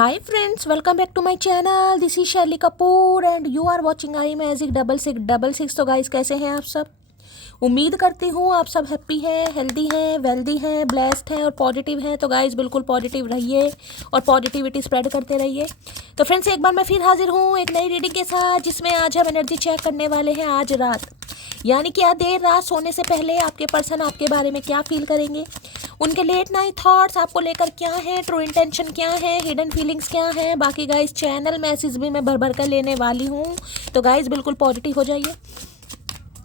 Hi friends, welcome back to my channel. This is शैली Kapoor and you are watching I magic 6666। तो guys कैसे हैं आप सब? उम्मीद करती हूँ आप सब हैप्पी हैं, हेल्दी हैं, वेल्दी हैं, ब्लेस्ड हैं और पॉजिटिव हैं। तो गाइस बिल्कुल पॉजिटिव रहिए और पॉजिटिविटी स्प्रेड करते रहिए। तो फ्रेंड्स एक बार मैं फिर हाजिर हूँ एक नई रीडिंग के साथ, जिसमें आज हम एनर्जी चेक करने वाले हैं आज रात, यानी कि आज देर रात सोने से पहले आपके पर्सन आपके बारे में क्या फील करेंगे, उनके लेट नाइट थॉट्स आपको लेकर क्या है, ट्रू इंटेंशन क्या है, हिडन फीलिंग्स क्या है। बाकी गाइस चैनल मैसेज भी मैं भर भर कर लेने वाली हूँ। तो गाइस बिल्कुल पॉजिटिव हो जाइए।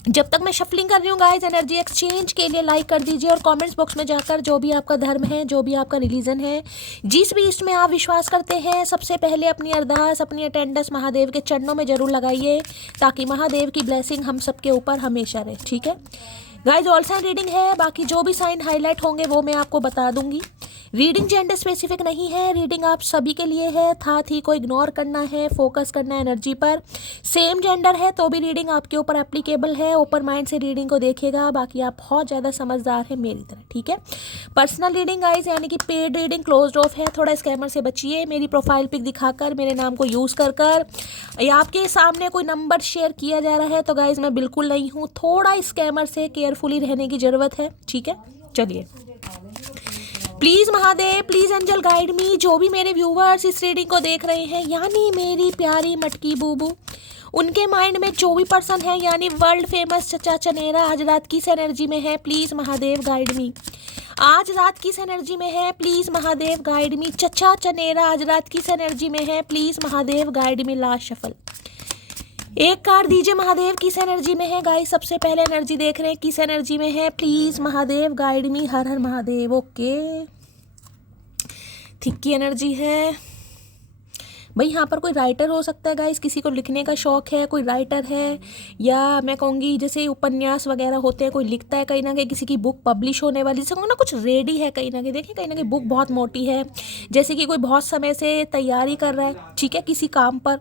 जब तक मैं शफलिंग कर रही हूँ गाइस, एनर्जी एक्सचेंज के लिए लाइक कर दीजिए और कमेंट्स बॉक्स में जाकर जो भी आपका धर्म है, जो भी आपका रिलीजन है, जिस भी इसमें आप विश्वास करते हैं, सबसे पहले अपनी अरदास, अपनी अटेंडेंस महादेव के चरणों में जरूर लगाइए, ताकि महादेव की ब्लेसिंग हम सबके ऊपर हमेशा रहे। ठीक है गाइज, ऑल साइन रीडिंग है, बाकी जो भी साइन हाईलाइट होंगे वो मैं आपको बता दूंगी। रीडिंग जेंडर स्पेसिफिक नहीं है, रीडिंग आप सभी के लिए है। साथ ही को इग्नोर करना है, फोकस करना है एनर्जी पर। सेम जेंडर है तो भी रीडिंग आपके ऊपर एप्लीकेबल है। ओपन माइंड से रीडिंग को देखिएगा। बाकी आप बहुत ज़्यादा समझदार हैं मेरी तरह। ठीक है, पर्सनल रीडिंग गाइज यानी कि पेड रीडिंग क्लोज्ड ऑफ है। थोड़ा स्कैमर से बचिए। मेरी प्रोफाइल पिक दिखाकर, मेरे नाम को यूज़ कर या आपके सामने कोई नंबर शेयर किया जा रहा है तो गाइज मैं बिल्कुल नहीं हूँ। थोड़ा स्कैमर से केयरफुली रहने की ज़रूरत है। ठीक है, चलिए please Mahadev, please angel guide me. जो भी मेरे व्यूवर्स इस रीडिंग को देख रहे हैं, यानी मेरी प्यारी मटकी बूबू, उनके माइंड में जो भी पर्सन है, यानी वर्ल्ड फेमस चचा चनेरा आज रात किस एनर्जी में है, प्लीज़ महादेव गाइड मी। आज रात किस एनर्जी में है, प्लीज़ महादेव गाइड मी। चचा चनेरा आज रात किस एनर्जी में है, please Mahadev guide me. Last shuffle एक कार्ड दीजिए महादेव, किस एनर्जी में है गाइस। सबसे पहले एनर्जी देख रहे हैं, किस एनर्जी में है, प्लीज़ महादेव गाइड मी। हर हर महादेव। ओके, थिक की एनर्जी है भाई। यहाँ पर कोई राइटर हो सकता है गाइस, किसी को लिखने का शौक है, कोई राइटर है, या मैं कहूँगी जैसे उपन्यास वगैरह होते हैं, कोई लिखता है कहीं ना कहीं, किसी की बुक पब्लिश होने वाली, जैसे कहूँगा ना कुछ रेडी है कहीं ना कहीं। देखिए कहीं ना कहीं बुक बहुत मोटी है, जैसे कि कोई बहुत समय से तैयारी कर रहा है, ठीक है, किसी काम पर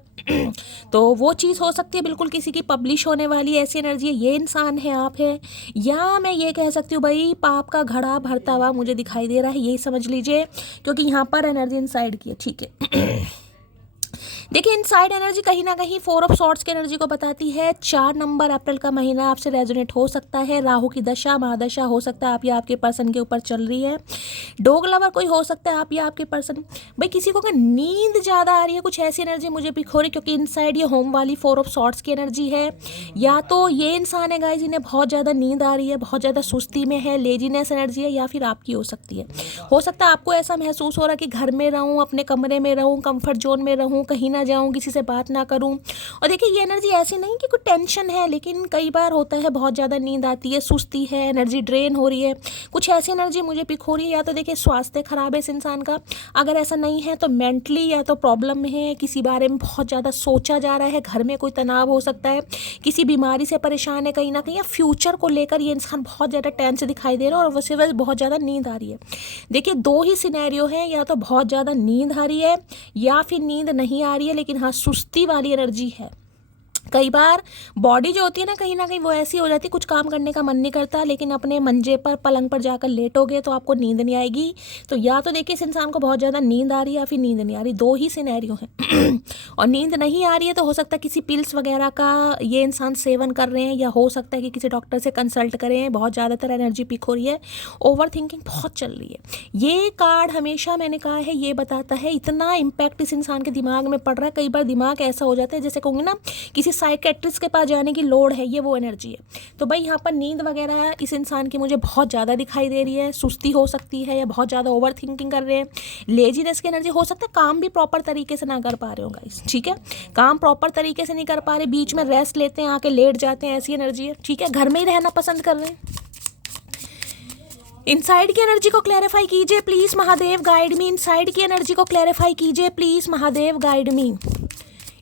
तो वो चीज़ हो सकती है बिल्कुल किसी की पब्लिश होने वाली, ऐसी एनर्जी है। ये इंसान है, आप है, या मैं ये कह सकती हूँ भाई पाप का घड़ा भरता हुआ मुझे दिखाई दे रहा है, यही समझ लीजिए, क्योंकि यहाँ पर एनर्जी इनसाइड की है। ठीक है देखिए इनसाइड एनर्जी कहीं ना कहीं 4 ऑफ सॉर्ड्स की एनर्जी को बताती है। 4 नंबर अप्रैल का महीना आपसे रेजोनेट हो सकता है। राहु की दशा महादशा हो सकता है आप या आपके पर्सन के ऊपर चल रही है। डॉग लवर कोई हो सकता है आप या आपके पर्सन। भाई किसी को अगर नींद ज़्यादा आ रही है, कुछ ऐसी एनर्जी मुझे पिक हो रही है, क्योंकि इनसाइड ये होम वाली 4 ऑफ सॉर्ड्स की एनर्जी है। या तो ये इंसान है गाइज, इन्हें बहुत ज़्यादा नींद आ रही है, बहुत ज़्यादा सुस्ती में है, लेजीनेस एनर्जी है, या फिर आपकी हो सकती है। हो सकता है आपको ऐसा महसूस हो रहा है कि घर में रहूँ, अपने कमरे में रहूँ, कंफर्ट जोन में रहूँ, कहीं ना जाऊँ, किसी से बात ना करूँ। और देखिए ये एनर्जी ऐसी नहीं कि कोई टेंशन है, लेकिन कई बार होता है बहुत ज़्यादा नींद आती है, सुस्ती है, एनर्जी ड्रेन हो रही है, कुछ ऐसी एनर्जी मुझे पिक हो रही है। या तो देखिए स्वास्थ्य खराब है इस इंसान का, अगर ऐसा नहीं है तो मेंटली या तो प्रॉब्लम में है, किसी बारे में बहुत ज़्यादा सोचा जा रहा है, घर में कोई तनाव हो सकता है, किसी बीमारी से परेशान है कहीं ना कहीं, या फ्यूचर को लेकर ये इंसान बहुत ज़्यादा टेंस दिखाई दे रहा है, और वैसे वैसे बहुत ज़्यादा नींद आ रही है। देखिए 2 ही सिनेरियो है, या तो बहुत ज़्यादा नींद आ रही है या फिर नींद नहीं आ रही है, लेकिन हाँ सुस्ती वाली एनर्जी है। कई बार बॉडी जो होती है ना कहीं वो ऐसी हो जाती है, कुछ काम करने का मन नहीं करता, लेकिन अपने मंजे पर पलंग पर जाकर लेटोगे तो आपको नींद नहीं आएगी। तो या तो देखिए इस इंसान को बहुत ज़्यादा नींद आ रही है या फिर नींद नहीं आ रही, 2 ही सिनेरियो हैं। और नींद नहीं आ रही है तो हो सकता है किसी पिल्स वगैरह का ये इंसान सेवन कर रहे हैं, या हो सकता है कि किसी डॉक्टर से कंसल्ट करें। बहुत ज़्यादातर एनर्जी पिक हो रही है, ओवर थिंकिंग बहुत चल रही है। ये कार्ड हमेशा मैंने कहा है ये बताता है इतना इम्पैक्ट इस इंसान के दिमाग में पड़ रहा है। कई बार दिमाग ऐसा हो जाता है जैसे कहूँगी ना किसी साइकेट्रिस्ट के पास जाने की लोड़ है, ये वो एनर्जी है। तो भाई यहाँ पर नींद वगैरह इस इंसान की मुझे बहुत ज़्यादा दिखाई दे रही है, सुस्ती हो सकती है, या बहुत ज़्यादा ओवर थिंकिंग कर रहे हैं, लेजीनेस की एनर्जी हो सकता है, काम भी प्रॉपर तरीके से ना कर पा रहे हो गाइस। ठीक है, काम प्रॉपर तरीके से नहीं कर पा रहे, बीच में रेस्ट लेते हैं, आके लेट जाते हैं, ऐसी एनर्जी है। ठीक है, घर में ही रहना पसंद कर रहे हैं। इनसाइड की एनर्जी को क्लैरिफाई कीजिए please Mahadev guide me. Inside की एनर्जी को क्लैरिफाई कीजिए please Mahadev guide me.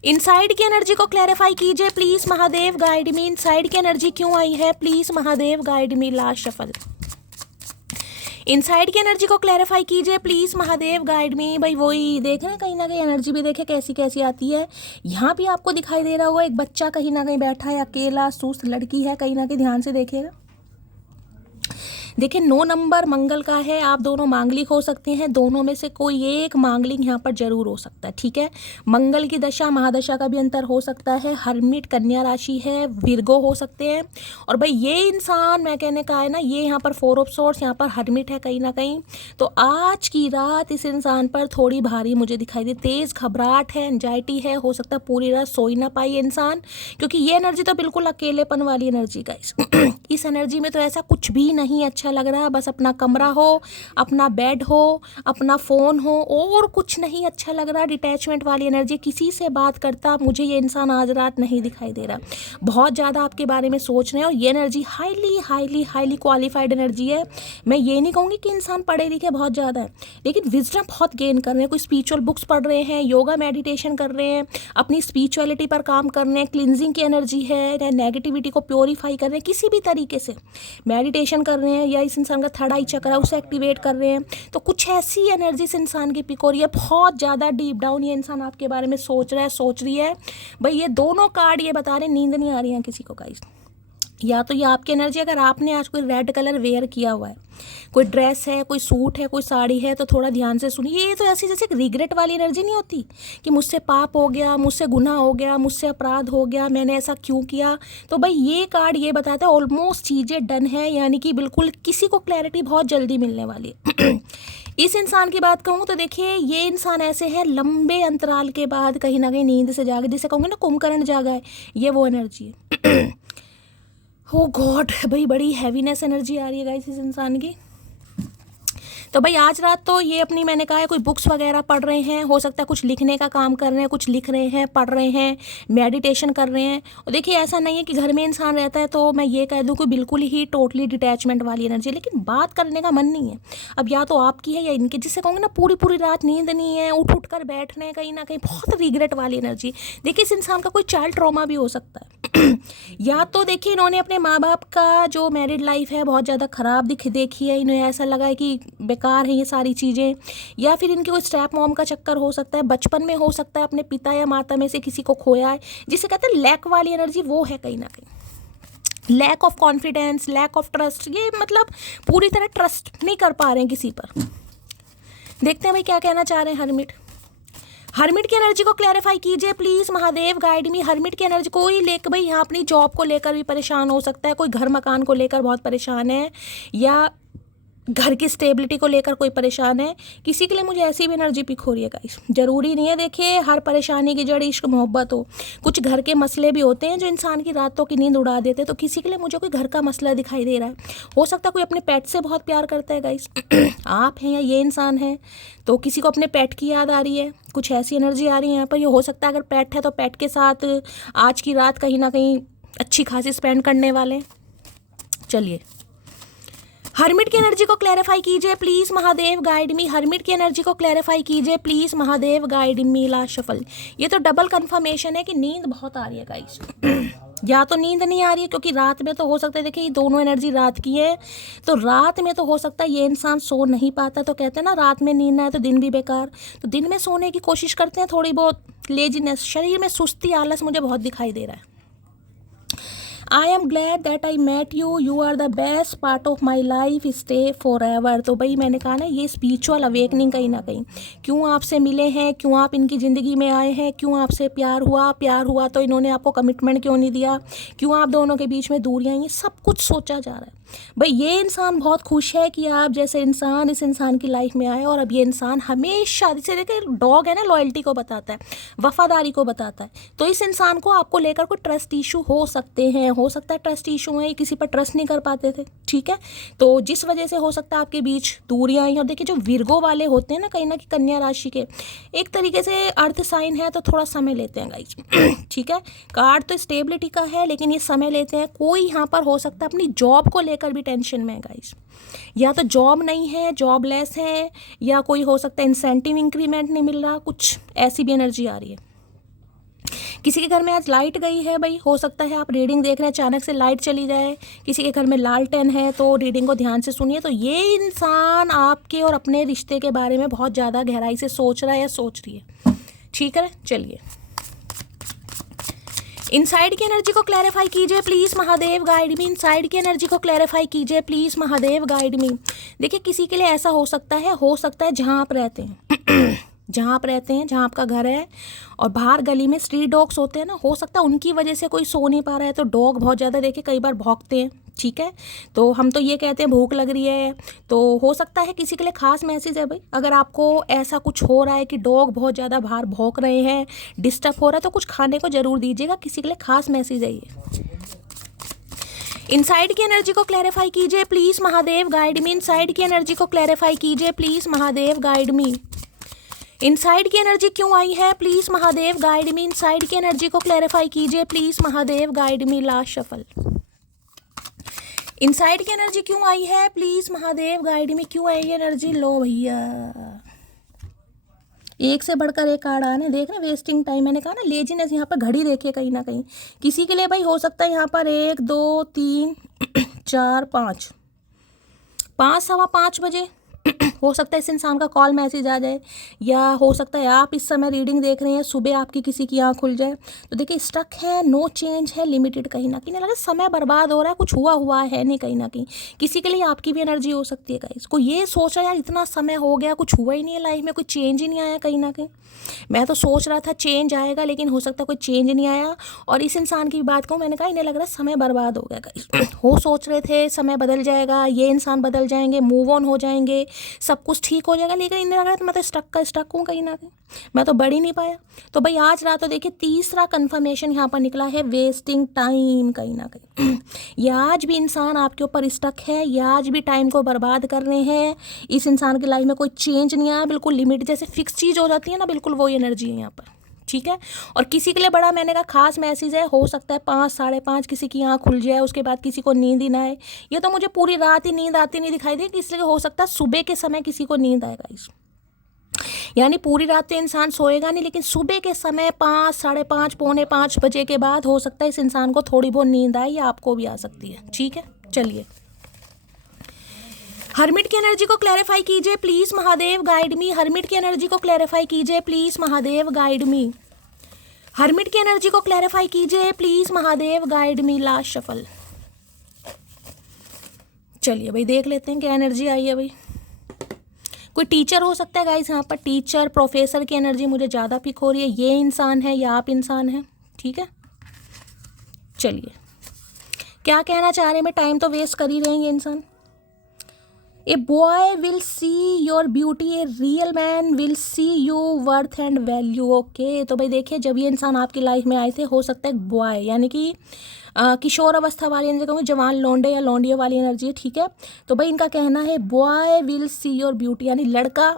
Inside की एनर्जी को क्लैरिफाई कीजिए please Mahadev guide me. Inside की एनर्जी क्यों आई है, please Mahadev guide me. Last shuffle inside की एनर्जी को क्लैरिफाई कीजिए प्लीज़ महादेव गाइड मी। भाई वही देख रहे हैं, कहीं ना कहीं एनर्जी भी देखे कैसी कैसी आती है। यहाँ भी आपको दिखाई दे रहा होगा एक बच्चा कहीं ना कहीं बैठा है, अकेला सुस्त लड़की है, कहीं ना कहीं ध्यान से देखिएगा। देखिए 9 नंबर मंगल का है, आप दोनों मांगलिक हो सकते हैं, दोनों में से कोई एक मांगलिक यहाँ पर जरूर हो सकता है, ठीक है। मंगल की दशा महादशा का भी अंतर हो सकता है। हर्मिट कन्या राशि है, विर्गो हो सकते हैं। और भाई ये इंसान, मैं कहने का है ना, ये यहाँ पर 4 ऑफ सोर्स, यहाँ पर हर्मिट है कहीं ना कहीं। तो आज की रात इस इंसान पर थोड़ी भारी मुझे दिखाई दे, तेज़ घबराहट है, एंजाइटी है, हो सकता है पूरी रात सो ही ना पाए इंसान, क्योंकि ये एनर्जी तो बिल्कुल अकेलेपन वाली एनर्जी का इस एनर्जी में तो ऐसा कुछ भी नहीं अच्छा लग रहा। बस अपना कमरा हो, अपना बेड हो, अपना फ़ोन हो, और कुछ नहीं अच्छा लग रहा। डिटैचमेंट वाली एनर्जी, किसी से बात करता मुझे ये इंसान आज रात नहीं दिखाई दे रहा। बहुत ज़्यादा आपके बारे में सोच रहे हैं, और ये energy highly highly highly qualified energy है। मैं ये नहीं कहूँगी कि इंसान पढ़े लिखे बहुत ज़्यादा है, लेकिन विजडम बहुत गेन कर रहे हैं। कोई स्पिरिचुअल बुक्स पढ़ रहे हैं, योगा मेडिटेशन कर रहे हैं, अपनी स्पिरिचुअलिटी पर काम कर रहे हैं, क्लिनजिंग की एनर्जी है, नेगेटिविटी को प्योरीफाई कर रहे हैं, किसी भी तरीके से मेडिटेशन कर रहे हैं, या इस इंसान का थर्ड आई चक्र है उसे एक्टिवेट कर रहे हैं। तो कुछ ऐसी एनर्जी इस इंसान की पिक हो रही है, बहुत ज़्यादा डीप डाउन ये इंसान आपके बारे में सोच रहा है, सोच रही है। भाई ये दोनों कार्ड ये बता रहे हैं नींद नहीं आ रही है किसी को गाइस। या तो ये आपकी एनर्जी, अगर आपने आज कोई रेड कलर वेयर किया हुआ है, कोई ड्रेस है, कोई सूट है, कोई साड़ी है, तो थोड़ा ध्यान से सुनिए। ये तो ऐसी जैसे रिग्रेट वाली एनर्जी नहीं होती कि मुझसे पाप हो गया, मुझसे गुनाह हो गया, मुझसे अपराध हो गया, मैंने ऐसा क्यों किया। तो भाई ये कार्ड ये बताता है ऑलमोस्ट चीज़ें डन है, यानी कि बिल्कुल किसी को क्लैरिटी बहुत जल्दी मिलने वाली है। इस इंसान की बात कहूँ तो देखिए ये इंसान ऐसे है, लंबे अंतराल के बाद कहीं ना कहीं नींद से जागे, जिसे कहूँगे ना कुंभकर्ण जागा है, ये वो एनर्जी है। हो गॉड, भाई बड़ी हैवीनेस एनर्जी आ रही है गाइस इस इंसान की। तो भाई आज रात तो ये अपनी, मैंने कहा है, कोई बुक्स वगैरह पढ़ रहे हैं, हो सकता है कुछ लिखने का काम कर रहे हैं, कुछ लिख रहे हैं, पढ़ रहे हैं, मेडिटेशन कर रहे हैं। और देखिए ऐसा नहीं है कि घर में इंसान रहता है तो मैं ये कह दूँ कि बिल्कुल ही टोटली डिटैचमेंट वाली एनर्जी, लेकिन बात करने का मन नहीं है। अब या तो आपकी है या इनकी, जिससे कहूँगे ना पूरी पूरी रात नींद नहीं है, उठ उठ कर बैठ रहे हैं कहीं ना कहीं, बहुत रिग्रेट वाली एनर्जी। देखिए इस इंसान का कोई चाइल्ड ट्रॉमा भी हो सकता है। या तो देखिए इन्होंने अपने माँ बाप का जो मैरिड लाइफ है बहुत ज़्यादा ख़राब देखी है, इन्हें ऐसा लगा है कि बेकार है ये सारी चीज़ें। या फिर इनकी कोई स्टेप मॉम का चक्कर हो सकता है, बचपन में हो सकता है अपने पिता या माता में से किसी को खोया है, जिसे कहते हैं लैक वाली एनर्जी, वो है कहीं ना कहीं। Lack of confidence, lack of trust, ये मतलब पूरी तरह ट्रस्ट नहीं कर पा रहे हैं किसी पर। देखते हैं भाई क्या कहना चाह रहे हैं हर्मिट। हर्मिट की एनर्जी को क्लैरिफाई कीजिए please, Mahadev guide me. Hermit की एनर्जी कोई लेकर, भाई यहाँ अपनी जॉब को लेकर भी परेशान हो सकता है, कोई घर मकान को लेकर बहुत परेशान है, या घर की स्टेबिलिटी को लेकर कोई परेशान है। किसी के लिए मुझे ऐसी भी एनर्जी पिक हो रही है गाइस। ज़रूरी नहीं है देखिए हर परेशानी की जड़ इश्क मोहब्बत हो, कुछ घर के मसले भी होते हैं जो इंसान की रातों की नींद उड़ा देते हैं। तो किसी के लिए मुझे कोई घर का मसला दिखाई दे रहा है, हो सकता है कोई अपने पेट से बहुत प्यार करता है गाइस। आप हैं या ये इंसान है, तो किसी को अपने पेट की याद आ रही है, कुछ ऐसी एनर्जी आ रही है यहाँ पर। ये हो सकता है अगर पेट है तो पेट के साथ आज की रात कहीं ना कहीं अच्छी खासी स्पेंड करने वाले। चलिए हर्मिट की एनर्जी को क्लैरिफाई कीजिए please, Mahadev guide me. Hermit की एनर्जी को क्लैरिफाई कीजिए please, Mahadev guide me. Last shuffle, ये तो डबल कंफर्मेशन है कि नींद बहुत आ रही है गाइस। या तो नींद नहीं आ रही है क्योंकि रात में तो हो सकता है, देखिए ये दोनों एनर्जी रात की है, तो रात में तो हो सकता है ये इंसान सो नहीं पाता। तो कहते हैं ना रात में नींद ना आए तो दिन भी बेकार, तो दिन में सोने की कोशिश करते हैं। थोड़ी बहुत लेजीनेस, शरीर में सुस्ती, आलस मुझे बहुत दिखाई दे रहा है। I am glad that I met you, you are the best part of my life, stay for ever. तो भाई मैंने कहा ना ये स्पिरिचुअल अवेकनिंग कहीं ना कहीं, क्यों आपसे मिले हैं, क्यों आप इनकी ज़िंदगी में आए हैं, क्यों आपसे प्यार हुआ तो इन्होंने आपको कमिटमेंट क्यों नहीं दिया, क्यों आप दोनों के बीच में दूरियां, ये सब कुछ सोचा जा रहा है। भाई ये इंसान बहुत खुश है कि आप जैसे इंसान इस इंसान की लाइफ में आए। और अब ये इंसान हमेशा, जैसे देखिए डॉग है ना, लॉयल्टी को बताता है, वफादारी को बताता है। तो इस इंसान को आपको लेकर कोई ट्रस्ट इशू हो सकते हैं, हो सकता है ट्रस्ट इशू है, किसी पर ट्रस्ट नहीं कर पाते थे, ठीक है। तो जिस वजह से हो सकता है आपके बीच दूरियां आई। और देखिए जो विर्गो वाले होते हैं ना, कहीं ना कहीं कन्या राशि के एक तरीके से अर्थ साइन है, तो थोड़ा समय लेते हैं गाइस। ठीक है, कार्ड तो स्टेबिलिटी का है लेकिन ये समय लेते हैं। कोई यहाँ पर हो सकता है अपनी जॉब को लेकर भी टेंशन में है गाइस, या तो जॉब नहीं है, जॉबलेस है, या कोई हो सकता है इंसेंटिव इंक्रीमेंट नहीं मिल रहा, कुछ ऐसी भी एनर्जी आ रही है। किसी के घर में आज लाइट गई है, भाई हो सकता है आप रीडिंग देख रहे हैं अचानक से लाइट चली जाए। किसी के घर में लालटेन है, तो रीडिंग को ध्यान से सुनिए। तो ये इंसान आपके और अपने रिश्ते के बारे में बहुत ज़्यादा गहराई से सोच रहा है या सोच रही है, ठीक है। चलिए इनसाइड की एनर्जी को क्लैरिफाई कीजिए please Mahadev guide me. Inside की एनर्जी को क्लैरिफाई कीजिए प्लीज़ महादेव गाइड मी। देखिए किसी के लिए ऐसा हो सकता है जहाँ आप रहते हैं जहाँ आप रहते हैं, जहाँ आपका घर है और बाहर गली में स्ट्रीट डॉग्स होते हैं ना, हो सकता है उनकी वजह से कोई सो नहीं पा रहा है तो डॉग बहुत ज़्यादा देखिए कई बार भौंकते हैं, ठीक है। तो हम तो ये कहते हैं भूख लग रही है, तो हो सकता है किसी के लिए खास मैसेज है भाई। अगर आपको ऐसा कुछ हो रहा है कि डॉग बहुत ज़्यादा बाहर भौंक रहे हैं, डिस्टर्ब हो रहा है, तो कुछ खाने को ज़रूर दीजिएगा, किसी के लिए खास मैसेज है ये। इनसाइड की एनर्जी को क्लैरिफाई कीजिए please Mahadev guide me. Inside की एनर्जी को क्लैरिफाई कीजिए please Mahadev guide me. Inside की एनर्जी क्यों आई है please Mahadev guide me. Inside की एनर्जी को क्लैरिफाई कीजिए please Mahadev guide me. Last shuffle. Inside की एनर्जी क्यों आई है प्लीज़ महादेव गाइड मी। क्यों आई एनर्जी? लो भैया, एक से बढ़कर एक कार्ड आने, देख रहे वेस्टिंग टाइम। मैंने कहा ना लेजीनेस, यहाँ पर घड़ी देखिए कहीं ना कहीं किसी के लिए भाई हो सकता है यहाँ पर 1 2 3 4 5 सवा 5 बजे हो सकता है इस इंसान का कॉल मैसेज आ जाए, या हो सकता है आप इस समय रीडिंग देख रहे हैं, सुबह आपकी किसी की आँख खुल जाए। तो देखिए स्टक है, नो चेंज है, लिमिटेड, कहीं ना कहीं लगे समय बर्बाद हो रहा है, कुछ हुआ है नहीं कहीं ना कहीं। किसी के लिए आपकी भी एनर्जी हो सकती है गाइस, को ये सोचा यार इतना समय हो गया कुछ हुआ ही नहीं है लाइफ में, कोई चेंज ही नहीं आया कहीं ना कहीं। मैं तो सोच रहा था चेंज आएगा, लेकिन हो सकता है कोई चेंज नहीं आया। और इस इंसान की बात कहूँ, मैंने कहा इन्हें लग रहा है समय बर्बाद हो गया गाइस। हो सोच रहे थे समय बदल जाएगा, ये इंसान बदल जाएंगे, मूव ऑन हो जाएंगे, सब कुछ ठीक हो जाएगा, लेकिन इन्हें लग रहा है मैं तो स्टक हूँ कहीं ना कहीं, मैं तो बढ़ ही नहीं पाया। तो भाई आज रात तो देखिए तीसरा कंफर्मेशन यहाँ पर निकला है, वेस्टिंग टाइम कहीं ना कहीं। ये आज भी इंसान आपके ऊपर स्टक है, ये आज भी टाइम को बर्बाद कर रहे हैं। इस इंसान की लाइफ में कोई चेंज नहीं आया, बिल्कुल लिमिट जैसे फिक्स चीज़ हो जाती है ना, बिल्कुल वही एनर्जी है यहाँ पर, ठीक है। और किसी के लिए बड़ा मैंने कहा खास मैसेज है, हो सकता है 5 साढ़े 5 किसी की आँख खुल जाए, उसके बाद किसी को नींद ही ना आए। ये तो मुझे पूरी रात ही नींद आती नहीं दिखाई दी, इसलिए हो सकता है सुबह के समय किसी को नींद आएगा इस, यानी पूरी रात तो इंसान सोएगा नहीं, लेकिन सुबह के समय 5 साढ़े 5 पौने 5 बजे के बाद हो सकता है इस इंसान को थोड़ी बहुत नींद आए, या आपको भी आ सकती है, ठीक है। चलिए हर्मिट की एनर्जी को क्लैरिफाई कीजिए please Mahadev guide me. Hermit की एनर्जी को क्लैरिफाई कीजिए please Mahadev guide me. Hermit की एनर्जी को क्लैरिफाई कीजिए please Mahadev guide me. Last shuffle. चलिए भाई देख लेते हैं क्या एनर्जी आई है भाई। कोई टीचर हो सकता है गाइस, यहाँ पर टीचर प्रोफेसर की एनर्जी मुझे ज़्यादा पिक हो रही है। ये इंसान है या आप इंसान हैं, ठीक है। चलिए क्या कहना चाह रहे हैं, मैं टाइम तो वेस्ट कर ही रहे हैं ये इंसान। A boy will see your beauty, a real man will see you worth and value. Okay, तो भाई देखिए जब ये इंसान आपकी लाइफ में आए थे, हो सकता है बॉय यानी कि किशोर अवस्था वाली एनर्जी कहूँगी, जवान लौंडे या लौंडियों वाली एनर्जी है, ठीक है। तो भाई इनका कहना है boy will see your beauty, यानी लड़का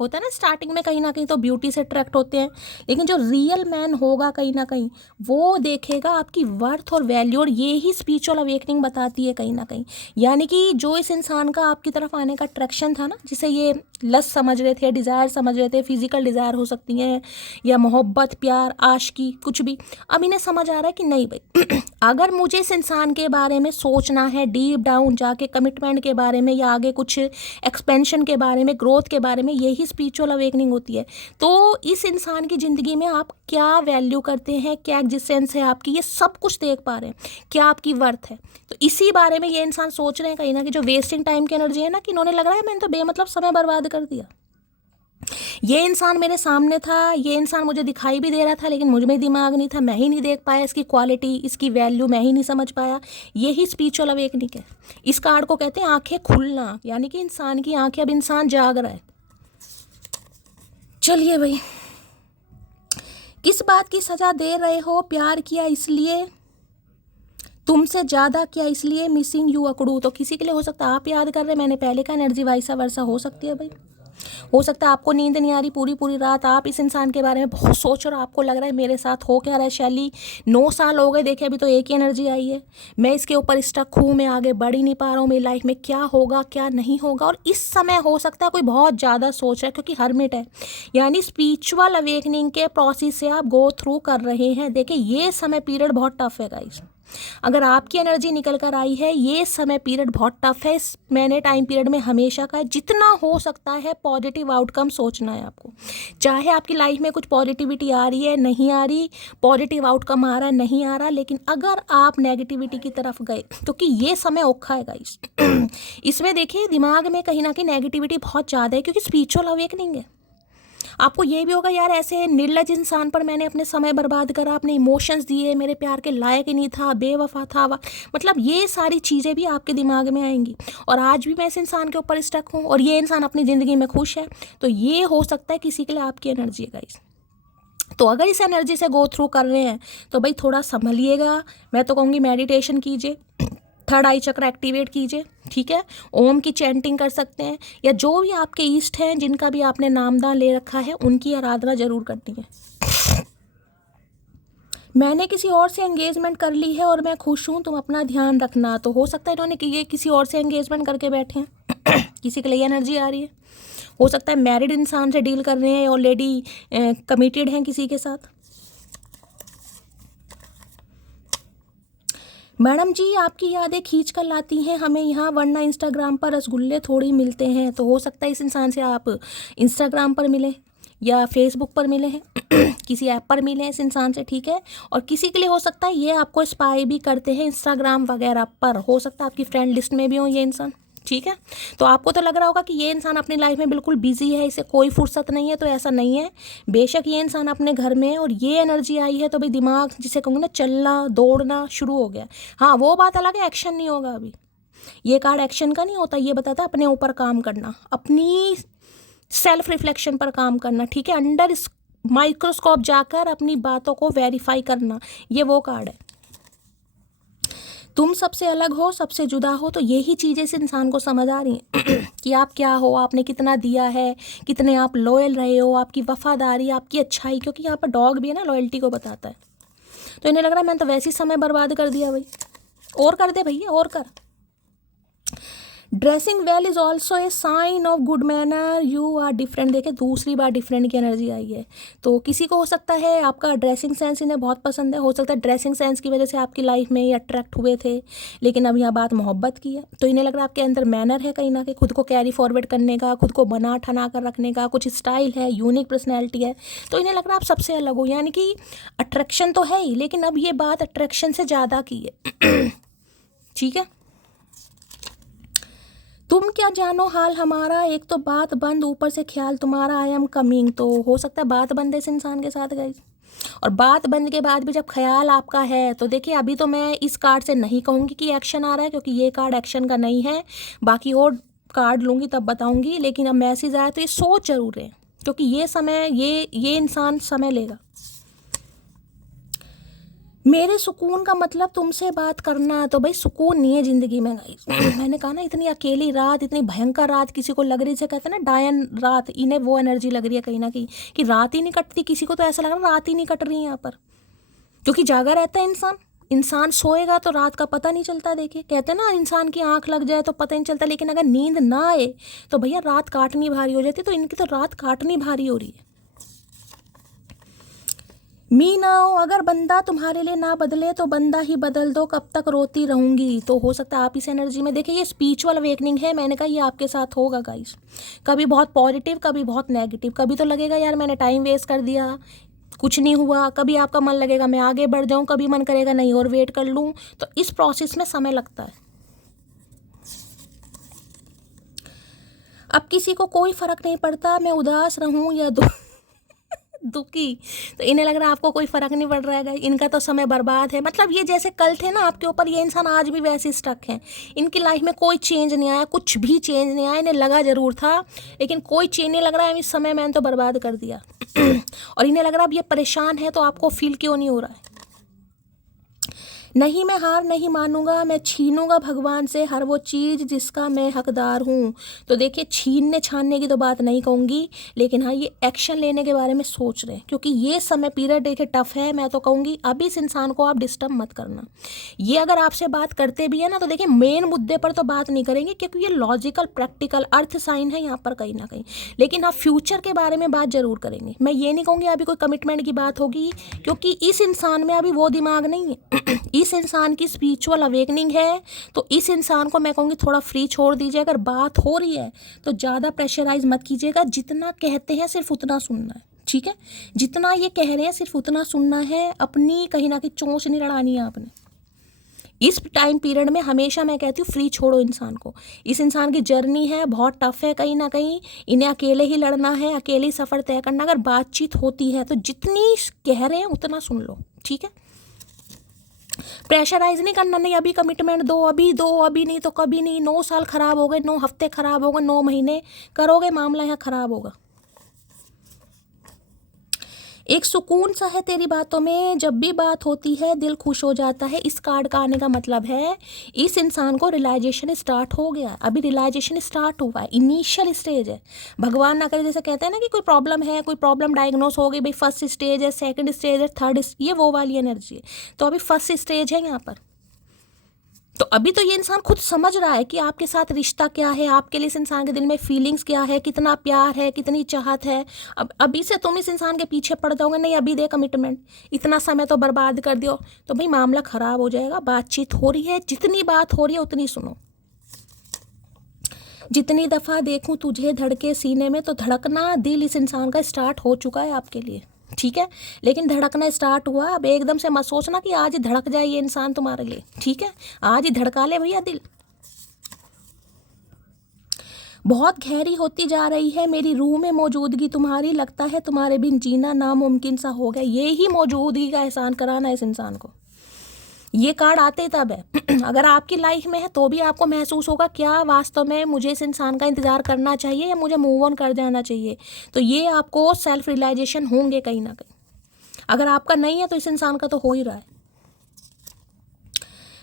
होता है ना स्टार्टिंग में कहीं ना कहीं तो ब्यूटी से अट्रैक्ट होते हैं, लेकिन जो रियल मैन होगा कहीं ना कहीं वो देखेगा आपकी वर्थ और वैल्यू। और ये ही स्पिरिचुअल अवेकनिंग बताती है कहीं ना कहीं, यानी कि जो इस इंसान का आपकी तरफ आने का अट्रैक्शन था ना, जिसे ये लस्ट समझ रहे थे, डिज़ायर समझ रहे थे, फिजिकल डिज़ायर हो सकती है या मोहब्बत प्यार आशिकी कुछ भी, अब इन्हें समझ आ रहा है कि नहीं भाई अगर मुझे इस इंसान के बारे में सोचना है, डीप डाउन जाके कमिटमेंट के बारे में या आगे कुछ एक्सपेंशन के बारे में, ग्रोथ के बारे में, यही स्पिरिचुअल अवेकनिंग होती है। तो इस इंसान की ज़िंदगी में आप क्या वैल्यू करते हैं, क्या एग्जिस्टेंस है आपकी, ये सब कुछ देख पा रहे हैं, क्या आपकी वर्थ है। तो इसी बारे में ये इंसान सोच रहे हैं कहीं ना कि जो वेस्टिंग टाइम की एनर्जी है ना, कि इन्होंने लग रहा है मैंने तो बेमतलब समय बर्बाद कर दिया। ये इंसान मेरे सामने था, ये इंसान मुझे दिखाई भी दे रहा था, लेकिन मुझ में दिमाग नहीं था, मैं ही नहीं देख पाया इसकी क्वालिटी, इसकी वैल्यू मैं ही नहीं समझ पाया। यही स्पिरिचुअल अवेकनिंग है। इस कार्ड को कहते हैं आंखें खुलना, यानी कि इंसान की आंखें, अब इंसान जाग रहा है। चलिए भाई, किस बात की सजा दे रहे हो, प्यार किया इसलिए, तुमसे ज़्यादा किया इसलिए, मिसिंग यू अकड़ू। तो किसी के लिए हो सकता है आप याद कर रहे हैं, मैंने पहले का एनर्जी वाइसा वर्सा हो सकती है भाई। हो सकता है आपको नींद नहीं आ रही पूरी रात, आप इस इंसान के बारे में बहुत सोच रहे हो, आपको लग रहा है मेरे साथ हो क्या रहा है। शैली 9 साल हो गए, देखिए अभी तो एक ही एनर्जी आई है, मैं इसके ऊपर स्टक हूँ, मैं आगे बढ़ ही नहीं पा रहा हूँ, मेरी लाइफ में क्या होगा क्या नहीं होगा। और इस समय हो सकता है कोई बहुत ज़्यादा सोच रहा है, क्योंकि हर्मिट है, यानी स्पिरिचुअल अवेकनिंग के प्रोसेस से आप गो थ्रू कर रहे हैं। देखिए ये समय पीरियड बहुत टफ है गाइस, अगर आपकी एनर्जी निकल कर आई है, ये समय पीरियड बहुत टफ है। इस मैंने टाइम पीरियड में हमेशा का जितना हो सकता है पॉजिटिव आउटकम सोचना है आपको। चाहे आपकी लाइफ में कुछ पॉजिटिविटी आ रही है, नहीं आ रही, पॉजिटिव आउटकम आ रहा है, नहीं आ रहा, लेकिन अगर आप नेगेटिविटी की तरफ गए, क्योंकि ये समय औखा है गाइस इसमें देखिए दिमाग में कहीं ना कहीं नेगेटिविटी बहुत ज़्यादा है, क्योंकि स्पिरिचुअल अवेकनिंग है। आपको ये भी होगा यार ऐसे निर्लज इंसान पर मैंने अपने समय बर्बाद करा, अपने इमोशंस दिए, मेरे प्यार के लायक ही नहीं था, बेवफा था, मतलब ये सारी चीज़ें भी आपके दिमाग में आएंगी। और आज भी मैं इस इंसान के ऊपर स्टक हूँ और ये इंसान अपनी ज़िंदगी में खुश है, तो ये हो सकता है किसी के लिए आपकी एनर्जी है गाइस। तो अगर इस एनर्जी से गो थ्रू कर रहे हैं तो भाई थोड़ा संभलिएगा। मैं तो कहूँगी मेडिटेशन कीजिए, थर्ड आई चक्र एक्टिवेट कीजिए, ठीक है, ओम की चैंटिंग कर सकते हैं, या जो भी आपके ईष्ट हैं जिनका भी आपने नामदान ले रखा है उनकी आराधना जरूर करनी है। मैंने किसी और से एंगेजमेंट कर ली है और मैं खुश हूँ, तुम अपना ध्यान रखना। तो हो सकता है इन्होंने कि ये किसी और से एंगेजमेंट करके बैठे हैं किसी के लिए एनर्जी आ रही है। हो सकता है मैरिड इंसान से डील कर रहे हैं, ऑलरेडी कमिटेड हैं किसी के साथ। मैडम जी आपकी यादें खींच कर लाती हैं हमें यहाँ, वरना इंस्टाग्राम पर रसगुल्ले थोड़ी मिलते हैं। तो हो सकता है इस इंसान से आप इंस्टाग्राम पर मिलें या फेसबुक पर मिले हैं किसी ऐप पर मिले हैं इस इंसान से, ठीक है। और किसी के लिए हो सकता है ये आपको स्पाई भी करते हैं इंस्टाग्राम वगैरह पर, हो सकता है आपकी फ्रेंड लिस्ट में भी हो ये इंसान, ठीक है। तो आपको तो लग रहा होगा कि ये इंसान अपनी लाइफ में बिल्कुल बिजी है, इसे कोई फुर्सत नहीं है, तो ऐसा नहीं है। बेशक ये इंसान अपने घर में है और ये एनर्जी आई है तो भाई दिमाग जिसे कहूँगा ना चलना दौड़ना शुरू हो गया। हाँ वो बात अलग है, एक्शन नहीं होगा अभी। ये कार्ड एक्शन का नहीं होता, ये बताता है अपने ऊपर काम करना, अपनी सेल्फ रिफ्लेक्शन पर काम करना, ठीक है, अंडर माइक्रोस्कोप जाकर अपनी बातों को वेरीफाई करना, ये वो कार्ड है। तुम सबसे अलग हो, सबसे जुदा हो, तो यही चीज़ें इस इंसान को समझ आ रही हैं कि आप क्या हो, आपने कितना दिया है, कितने आप लॉयल रहे हो, आपकी वफादारी, आपकी अच्छाई, क्योंकि यहाँ पर डॉग भी है ना, लॉयल्टी को बताता है। तो इन्हें लग रहा है मैंने तो वैसे ही समय बर्बाद कर दिया भाई, और कर दे भैया और कर। Dressing well is also a sign of good manner, you are different. देखे दूसरी बार डिफरेंट की एनर्जी आई है। तो किसी को हो सकता है आपका ड्रेसिंग सेंस इन्हें बहुत पसंद है, हो सकता है ड्रेसिंग सेंस की वजह से आपकी लाइफ में ये अट्रैक्ट हुए थे, लेकिन अब यहाँ बात मोहब्बत की है। तो इन्हें लग रहा है आपके अंदर मैनर है कहीं ना कहीं, खुद को कैरी फॉरवर्ड करने का, खुद को बना ठना कर रखने का, कुछ स्टाइल है, यूनिक पर्सनैलिटी है। तो इन्हें लग रहा है आप सबसे अलग हो, यानी कि अट्रैक्शन तो है ही, लेकिन अब ये बात अट्रैक्शन से ज़्यादा की है ठीक है। तुम क्या जानो हाल हमारा, एक तो बात बंद ऊपर से ख्याल तुम्हारा, आई एम कमिंग। तो हो सकता है बात बंद है इस इंसान के साथ गाइस, और बात बंद के बाद भी जब ख्याल आपका है तो देखिए अभी तो मैं इस कार्ड से नहीं कहूँगी कि एक्शन आ रहा है, क्योंकि ये कार्ड एक्शन का नहीं है, बाकी और कार्ड लूँगी तब बताऊँगी। लेकिन अब मैसेज आया तो ये सोच जरूर है, क्योंकि ये समय ये इंसान समय लेगा। मेरे सुकून का मतलब तुमसे बात करना, तो भाई सुकून नहीं है ज़िंदगी में गाइस मैंने कहा ना, इतनी अकेली रात, इतनी भयंकर रात किसी को लग रही है, कहते हैं ना डायन रात, इन्हें वो एनर्जी लग रही है कहीं ना कहीं कि रात ही नहीं कटती। किसी को तो ऐसा लग रहा है रात ही नहीं कट रही है यहाँ पर, क्योंकि जागा रहता है इंसान सोएगा तो रात का पता नहीं चलता। देखिए कहते हैं ना इंसान की आंख लग जाए तो पता नहीं चलता, लेकिन अगर नींद ना आए तो भैया रात काटनी भारी हो जाती है। तो इनकी तो रात काटनी भारी हो रही है। मी ना हो, अगर बंदा तुम्हारे लिए ना बदले तो बंदा ही बदल दो, कब तक रोती रहूंगी। तो हो सकता है आप इस एनर्जी में, देखिए ये स्पिरिचुअल अवेकनिंग है, मैंने कहा ये आपके साथ होगा गाइस। कभी बहुत पॉजिटिव, कभी बहुत नेगेटिव, कभी तो लगेगा यार मैंने टाइम वेस्ट कर दिया, कुछ नहीं हुआ, कभी आपका मन लगेगा मैं आगे बढ़ जाऊं, कभी मन करेगा नहीं और वेट कर लूं। तो इस प्रोसेस में समय लगता है। अब किसी को कोई फर्क नहीं पड़ता मैं उदास रहूं या दुखी, तो इन्हें लग रहा है आपको कोई फर्क नहीं पड़ रहा है, इनका तो समय बर्बाद है। मतलब ये जैसे कल थे ना आपके ऊपर, ये इंसान आज भी वैसे स्टक हैं, इनकी लाइफ में कोई चेंज नहीं आया, कुछ भी चेंज नहीं आया। इन्हें लगा जरूर था लेकिन कोई चेंज नहीं लग रहा है, इस समय मैंने तो बर्बाद कर दिया और इन्हें लग रहा है अब ये परेशान है, तो आपको फील क्यों नहीं हो रहा है। नहीं मैं हार नहीं मानूंगा, मैं छीनूंगा भगवान से हर वो चीज़ जिसका मैं हकदार हूँ। तो देखिए छीनने छानने की तो बात नहीं कहूँगी, लेकिन हाँ ये एक्शन लेने के बारे में सोच रहे हैं, क्योंकि ये समय पीरियड देखिए टफ है। मैं तो कहूँगी अभी इस इंसान को आप डिस्टर्ब मत करना। ये अगर आपसे बात करते भी है ना तो देखिए मेन मुद्दे पर तो बात नहीं करेंगे, क्योंकि ये लॉजिकल प्रैक्टिकल अर्थ साइन है यहाँ पर कहीं ना कहीं, लेकिन हाँ फ्यूचर के बारे में बात जरूर करेंगे। मैं ये नहीं कहूँगी अभी कोई कमिटमेंट की बात होगी, क्योंकि इस इंसान में अभी वो दिमाग नहीं है इस इंसान की स्पिरिचुअल अवेकनिंग है, तो इस इंसान को मैं कहूँगी थोड़ा फ्री छोड़ दीजिए। अगर बात हो रही है तो ज़्यादा प्रेशराइज मत कीजिएगा, जितना कहते हैं सिर्फ उतना सुनना है, ठीक है। जितना ये कह रहे हैं सिर्फ उतना सुनना है, अपनी कहीं ना कहीं चोंच नहीं लड़ानी है आपने। इस टाइम पीरियड में हमेशा मैं कहती हूँ फ्री छोड़ो इंसान को। इस इंसान की जर्नी है बहुत टफ है, कहीं ना कहीं इन्हें अकेले ही लड़ना है, अकेले ही सफ़र तय करना। अगर बातचीत होती है तो जितनी कह रहे हैं उतना सुन लो, ठीक है। प्रेशराइज नहीं करना, नहीं अभी कमिटमेंट दो, अभी नहीं तो कभी नहीं। 9 साल खराब हो गए, 9 हफ्ते खराब हो गए, 9 महीने करोगे, मामला यहाँ खराब होगा। एक सुकून सा है तेरी बातों में, जब भी बात होती है दिल खुश हो जाता है। इस कार्ड का आने का मतलब है इस इंसान को रियलाइजेशन स्टार्ट हो गया, अभी रियलाइजेशन स्टार्ट हुआ है, इनिशियल स्टेज है। भगवान ना करे, जैसे कहते हैं ना कि कोई प्रॉब्लम है, कोई प्रॉब्लम डायग्नोस हो गई, भाई फर्स्ट स्टेज है, सेकंड स्टेज है, थर्ड, ये वो वाली एनर्जी है। तो अभी फर्स्ट स्टेज है यहाँ पर। तो अभी तो ये इंसान खुद समझ रहा है कि आपके साथ रिश्ता क्या है, आपके लिए इस इंसान के दिल में फीलिंग्स क्या है, कितना प्यार है, कितनी चाहत है। अब अभी से तुम इस इंसान के पीछे पड़ जाओगे, नहीं अभी दे कमिटमेंट, इतना समय तो बर्बाद कर दियो, तो भाई मामला ख़राब हो जाएगा। बातचीत हो रही है, जितनी बात हो रही है उतनी सुनो। जितनी दफ़ा देखूं तुझे धड़के सीने में, तो धड़कना दिल इस इंसान का स्टार्ट हो चुका है आपके लिए, ठीक है। लेकिन धड़कना स्टार्ट हुआ, अब एकदम से मत सोचना कि आज ही धड़क जाए ये इंसान तुम्हारे लिए, ठीक है। आज ही धड़का ले भैया दिल। बहुत गहरी होती जा रही है मेरी रूह में मौजूदगी तुम्हारी, लगता है तुम्हारे बिन जीना नामुमकिन सा हो गया। ये ही मौजूदगी का एहसान कराना है इस इंसान को। ये कार्ड आते ही तब है अगर आपकी लाइफ में है तो भी आपको महसूस होगा क्या वास्तव में मुझे इस इंसान का इंतज़ार करना चाहिए या मुझे मूव ऑन कर जाना चाहिए। तो ये आपको सेल्फ रियलाइजेशन होंगे कहीं ना कहीं। अगर आपका नहीं है तो इस इंसान का तो हो ही रहा है।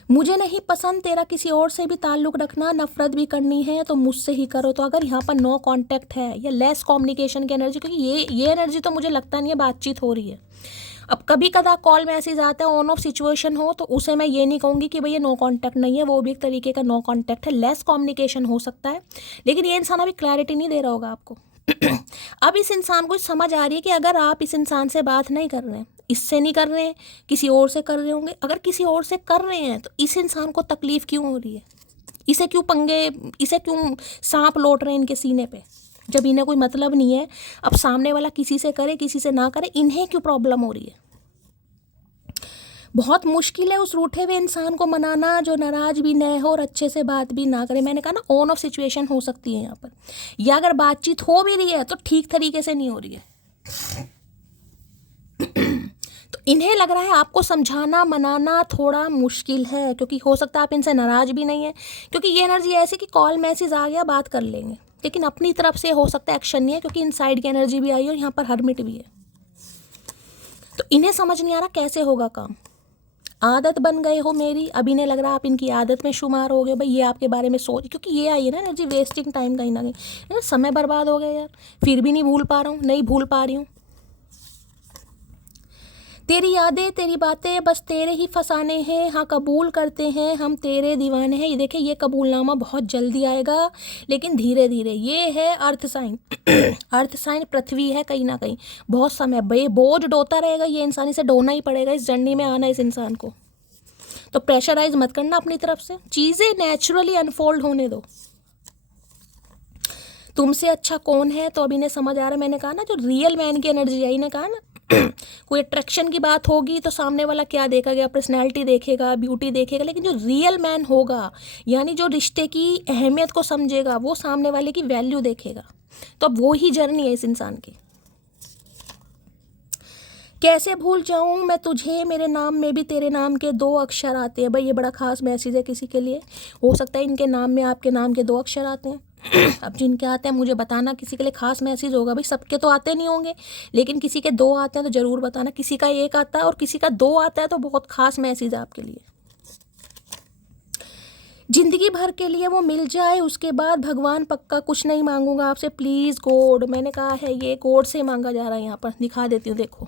मुझे नहीं पसंद तेरा किसी और से भी ताल्लुक़ रखना, नफ़रत भी करनी है तो मुझसे ही करो। तो अगर यहाँ पर नो कांटेक्ट है या लेस कम्युनिकेशन की एनर्जी, क्योंकि ये एनर्जी तो मुझे लगता नहीं है बातचीत हो रही है। अब कभी कदा कॉल मैसेज आता है, ऑन ऑफ सिचुएशन हो, तो उसे मैं ये नहीं कहूँगी कि भाई ये नो कांटेक्ट नहीं है, वो भी एक तरीके का नो कांटेक्ट है, लेस कम्युनिकेशन हो सकता है। लेकिन ये इंसान अभी क्लैरिटी नहीं दे रहा होगा आपको अब इस इंसान को समझ आ रही है कि अगर आप इस इंसान से बात नहीं कर रहे हैं, इससे नहीं कर रहे हैं, किसी और से कर रहे होंगे। अगर किसी और से कर रहे हैं तो इस इंसान को तकलीफ़ क्यों हो रही है, इसे क्यों पंगे, इसे क्यों सांप लौट रहे हैं इनके सीने पे, जब इन्हें कोई मतलब नहीं है। अब सामने वाला किसी से करे किसी से ना करे, इन्हें क्यों प्रॉब्लम हो रही है। बहुत मुश्किल है उस रूठे हुए इंसान को मनाना जो नाराज़ भी न हो और अच्छे से बात भी ना करे। मैंने कहा ना ऑन ऑफ सिचुएशन हो सकती है यहाँ पर, या अगर बातचीत हो भी रही है तो ठीक तरीके से नहीं हो रही है। तो इन्हें लग रहा है आपको समझाना मनाना थोड़ा मुश्किल है, क्योंकि हो सकता है आप इनसे नाराज़ भी नहीं है, क्योंकि ये एनर्जी ऐसी कि कॉल मैसेज आ गया बात कर लेंगे, लेकिन अपनी तरफ से हो सकता है एक्शन नहीं है, क्योंकि इनसाइड की एनर्जी भी आई है और यहाँ पर हरमिट भी है। तो इन्हें समझ नहीं आ रहा कैसे होगा काम। आदत बन गए हो मेरी, अभी इन्हें लग रहा है आप इनकी आदत में शुमार हो गए। भाई ये आपके बारे में सोच, क्योंकि ये आई है ना एनर्जी वेस्टिंग टाइम, कहीं ना कहीं समय बर्बाद हो गया यार, फिर भी नहीं भूल पा रहा हूँ, नहीं भूल पा रही हूँ। तेरी यादें तेरी बातें बस तेरे ही फसाने हैं, हाँ कबूल करते हैं हम तेरे दीवाने हैं। ये देखे ये कबूलनामा बहुत जल्दी आएगा, लेकिन धीरे धीरे। ये है अर्थ साइन अर्थ साइन पृथ्वी है, कहीं ना कहीं बहुत समय बोझ ढोता रहेगा ये इंसान, इसे ढोना ही पड़ेगा इस जर्नी में आना इस इंसान को। तो प्रेशराइज मत करना अपनी तरफ से, चीज़ें नेचुरली अनफोल्ड होने दो। तुमसे अच्छा कौन है, तो अभी ने समझ आ रहा है। मैंने कहा ना जो रियल मैन की एनर्जी आई ने कहा ना कोई अट्रैक्शन की बात होगी तो सामने वाला क्या देखेगा, पर्सनैलिटी देखेगा, ब्यूटी देखेगा, लेकिन जो रियल मैन होगा यानी जो रिश्ते की अहमियत को समझेगा वो सामने वाले की वैल्यू देखेगा। तो अब वो ही जर्नी है इस इंसान की। कैसे भूल जाऊं मैं तुझे, मेरे नाम में भी तेरे नाम के 2 अक्षर आते हैं। भाई ये बड़ा खास मैसेज है किसी के लिए, हो सकता है इनके नाम में आपके नाम के 2 अक्षर आते हैं अब जिनके आते हैं मुझे बताना, किसी के लिए खास मैसेज होगा। भाई सबके तो आते नहीं होंगे, लेकिन किसी के 2 आते हैं तो ज़रूर बताना। किसी का 1 आता है और किसी का 2 आता है तो बहुत खास मैसेज है आपके लिए। ज़िंदगी भर के लिए वो मिल जाए, उसके बाद भगवान पक्का कुछ नहीं मांगूंगा आपसे, प्लीज़ गॉड। मैंने कहा है ये गॉड से मांगा जा रहा है, यहाँ पर दिखा देती हूँ देखो,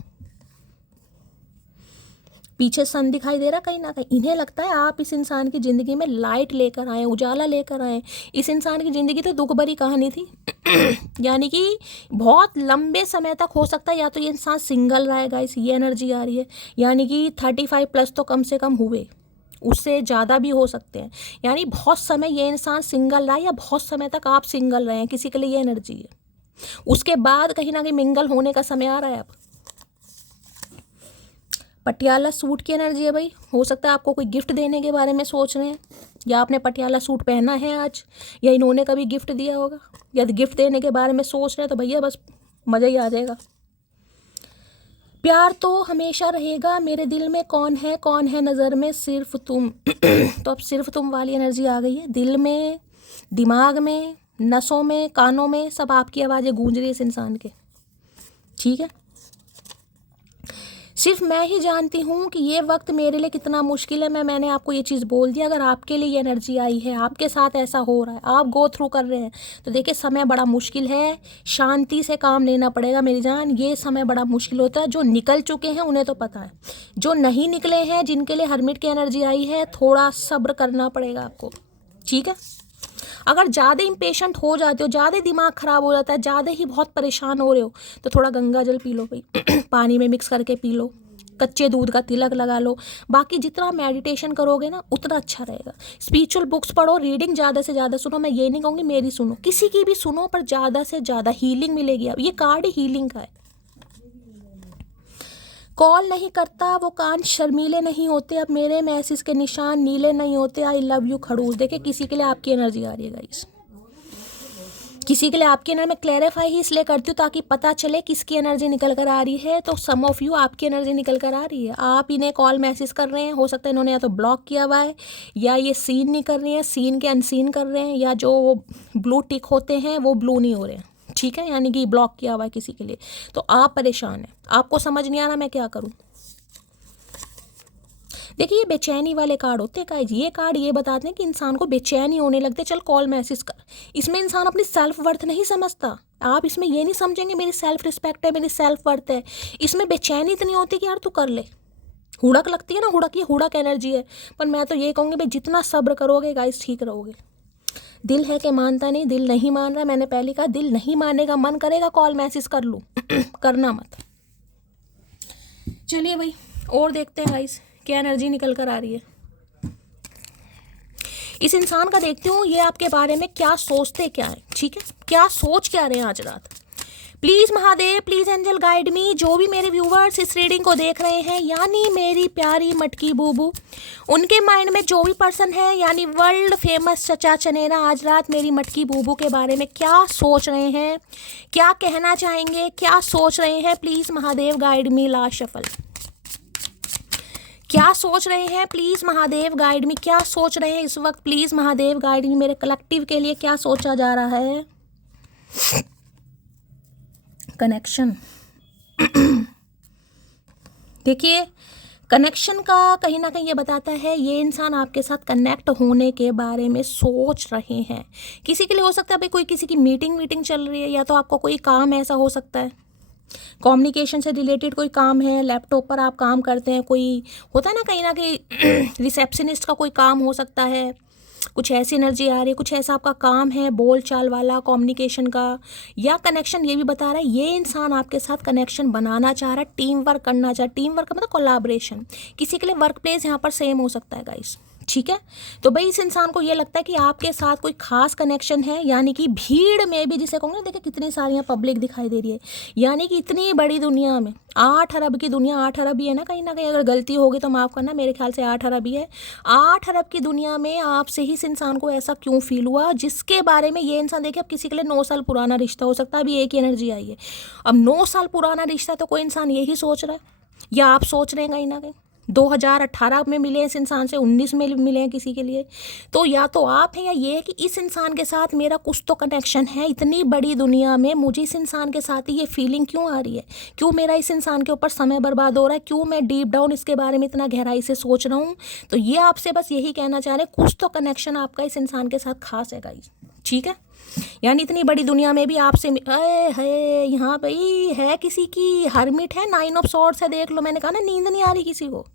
पीछे सन दिखाई दे रहा कहीं ना कहीं। इन्हें लगता है आप इस इंसान की ज़िंदगी में लाइट लेकर आए, उजाला लेकर आए। इस इंसान की ज़िंदगी तो दुख भरी कहानी थी यानी कि बहुत लंबे समय तक हो सकता है या तो ये इंसान सिंगल रहेगा, इस ये एनर्जी आ रही है, यानी कि 35+ तो कम से कम हुए, उससे ज़्यादा भी हो सकते हैं। यानी बहुत समय ये इंसान सिंगल रहा है या बहुत समय तक आप सिंगल रहे हैं, किसी के लिए ये एनर्जी है। उसके बाद कहीं ना कहीं मिंगल होने का समय आ रहा है अब। पटियाला सूट की एनर्जी है भाई। हो सकता है आपको कोई गिफ्ट देने के बारे में सोच रहे हैं, या आपने पटियाला सूट पहना है आज, या इन्होंने कभी गिफ्ट दिया होगा, या गिफ्ट देने के बारे में सोच रहे हैं, तो भैया बस मज़ा ही आ जाएगा। प्यार तो हमेशा रहेगा, मेरे दिल में कौन है नज़र में सिर्फ तुम। तो अब सिर्फ तुम वाली एनर्जी आ गई है। दिल में, दिमाग में, नसों में, कानों में, सब आपकी आवाज़ें गूंज रही है इस इंसान के। ठीक है, सिर्फ मैं ही जानती हूँ कि ये वक्त मेरे लिए कितना मुश्किल है। मैंने आपको ये चीज़ बोल दिया। अगर आपके लिए ये एनर्जी आई है, आपके साथ ऐसा हो रहा है, आप गो थ्रू कर रहे हैं, तो देखिए समय बड़ा मुश्किल है। शांति से काम लेना पड़ेगा मेरी जान। ये समय बड़ा मुश्किल होता है। जो निकल चुके हैं उन्हें तो पता है, जो नहीं निकले हैं, जिनके लिए हरमिट की एनर्जी आई है, थोड़ा सब्र करना पड़ेगा आपको। ठीक है, अगर ज़्यादा इम्पेशेंट हो जाते हो, ज़्यादा दिमाग ख़राब हो जाता है, ज़्यादा ही बहुत परेशान हो रहे हो, तो थोड़ा गंगा जल पी लो भाई। पानी में मिक्स करके पी लो, कच्चे दूध का तिलक लगा लो। बाकी जितना मेडिटेशन करोगे ना उतना अच्छा रहेगा। स्पिरिचुअल बुक्स पढ़ो, रीडिंग ज़्यादा से ज़्यादा सुनो। मैं ये नहीं कहूँगी मेरी सुनो, किसी की भी सुनो, पर ज़्यादा से ज़्यादा हीलिंग मिलेगी। अब ये कार्ड हीलिंग का है। कॉल नहीं करता वो कान शर्मीले नहीं होते, अब मेरे मैसेज के निशान नीले नहीं होते, आई लव यू खड़ूस। देखिए किसी के लिए आपकी एनर्जी आ रही है गाइस, किसी के लिए आपकी एनर्जी। मैं क्लैरिफाई ही इसलिए करती हूँ ताकि पता चले किसकी एनर्जी निकल कर आ रही है। तो सम ऑफ यू आपकी एनर्जी निकल कर आ रही है। आप इन्हें कॉल मैसेज कर रहे हैं, हो सकता है इन्होंने या तो ब्लॉक किया हुआ है, या ये सीन नहीं कर रही है, सीन के अनसीन कर रहे हैं, या जो ब्लू टिक होते हैं वो ब्लू नहीं हो रहे हैं। ठीक है, यानी कि ब्लॉक किया हुआ है किसी के लिए। तो आप परेशान हैं, आपको समझ नहीं आ रहा मैं क्या करूँ। देखिए ये बेचैनी वाले कार्ड होते हैं गाइस। ये कार्ड ये बताते हैं कि इंसान को बेचैनी होने लगते, चल कॉल मैसेज कर। इसमें इंसान अपनी सेल्फ वर्थ नहीं समझता। आप इसमें ये नहीं समझेंगे मेरी सेल्फ रिस्पेक्ट है, मेरी सेल्फ वर्थ है। इसमें बेचैनी इतनी होती है कि यार तू कर ले। हुड़क लगती है ना, हुड़क, ये हुड़क एनर्जी है। पर मैं तो ये कहूँगी भाई जितना सब्र करोगे गाइस ठीक रहोगे। दिल है कि मानता नहीं, दिल नहीं मान रहा। मैंने पहले कहा दिल नहीं मानने का मन करेगा कॉल मैसेज कर लूँ। करना मत। चलिए भाई और देखते हैं गाइस क्या एनर्जी निकल कर आ रही है। इस इंसान का देखती हूँ ये आपके बारे में क्या सोचते क्या है। ठीक है, क्या सोच क्या रहे हैं आज रात। Please Mahadev, please angel guide me. जो भी मेरे व्यूवर्स इस रीडिंग को देख रहे हैं, यानी मेरी प्यारी मटकी बूबू, उनके माइंड में जो भी पर्सन है, यानी वर्ल्ड फेमस चचा चनेरा, आज रात मेरी मटकी बूबू के बारे में क्या सोच रहे हैं, क्या कहना चाहेंगे, क्या सोच रहे हैं। Please Mahadev guide me. Last shuffle. क्या सोच रहे हैं प्लीज़ महादेव गाइड मी। क्या सोच रहे हैं इस वक्त प्लीज़ महादेव गाइड मी। मेरे कलेक्टिव के लिए क्या सोचा जा रहा है। कनेक्शन। देखिए कनेक्शन का कहीं ना कहीं ये बताता है ये इंसान आपके साथ कनेक्ट होने के बारे में सोच रहे हैं। किसी के लिए हो सकता है भाई कोई किसी की मीटिंग चल रही है, या तो आपको कोई काम ऐसा हो सकता है, कम्युनिकेशन से रिलेटेड कोई काम है, लैपटॉप पर आप काम करते हैं, कोई होता है ना कहीं रिसेप्शनिस्ट का कोई काम हो सकता है। कुछ ऐसी एनर्जी आ रही है, कुछ ऐसा आपका काम है बोल चाल वाला, कम्युनिकेशन का। या कनेक्शन ये भी बता रहा है ये इंसान आपके साथ कनेक्शन बनाना चाह रहा है, टीम वर्क करना चाह रहा है। टीम वर्क का मतलब कोलैबोरेशन। किसी के लिए वर्क प्लेस यहाँ पर सेम हो सकता है गाइस। ठीक है, तो भाई इस इंसान को ये लगता है कि आपके साथ कोई खास कनेक्शन है, यानी कि भीड़ में भी, जिसे कहूँगे देखिए कितनी सारी पब्लिक दिखाई दे रही है, यानी कि इतनी बड़ी दुनिया में 8 अरब की दुनिया, 8 अरब ही है ना कहीं, अगर गलती होगी तो माफ़ करना, मेरे ख्याल से 8 अरब ही है। 8 अरब की दुनिया में आपसे ही इस इंसान को ऐसा क्यों फील हुआ, जिसके बारे में ये इंसान देखिए अब किसी के लिए 9 साल पुराना रिश्ता हो सकता है, अभी एक ही एनर्जी आई है। अब 9 साल पुराना रिश्ता तो कोई इंसान यही सोच रहा है, या आप सोच रहे हैं कहीं ना कहीं 2018 में मिले इस इंसान से, 19 में मिले हैं किसी के लिए, तो या तो आप हैं या ये है कि इस इंसान के साथ मेरा कुछ तो कनेक्शन है। इतनी बड़ी दुनिया में मुझे इस इंसान के साथ ही ये फीलिंग क्यों आ रही है, क्यों मेरा इस इंसान के ऊपर समय बर्बाद हो रहा है, क्यों मैं डीप डाउन इसके बारे में इतना गहराई से सोच रहा हूँ। तो ये आपसे बस यही कहना चाह रहे हैं कुछ तो कनेक्शन आपका इस इंसान के साथ खास है गाइस। ठीक है, यानी इतनी बड़ी दुनिया में भी आपसे है यहाँ पे है किसी की हरमिट है, 9 ऑफ सॉर्ड्स है, देख लो। मैंने कहा ना नींद नहीं आ रही किसी को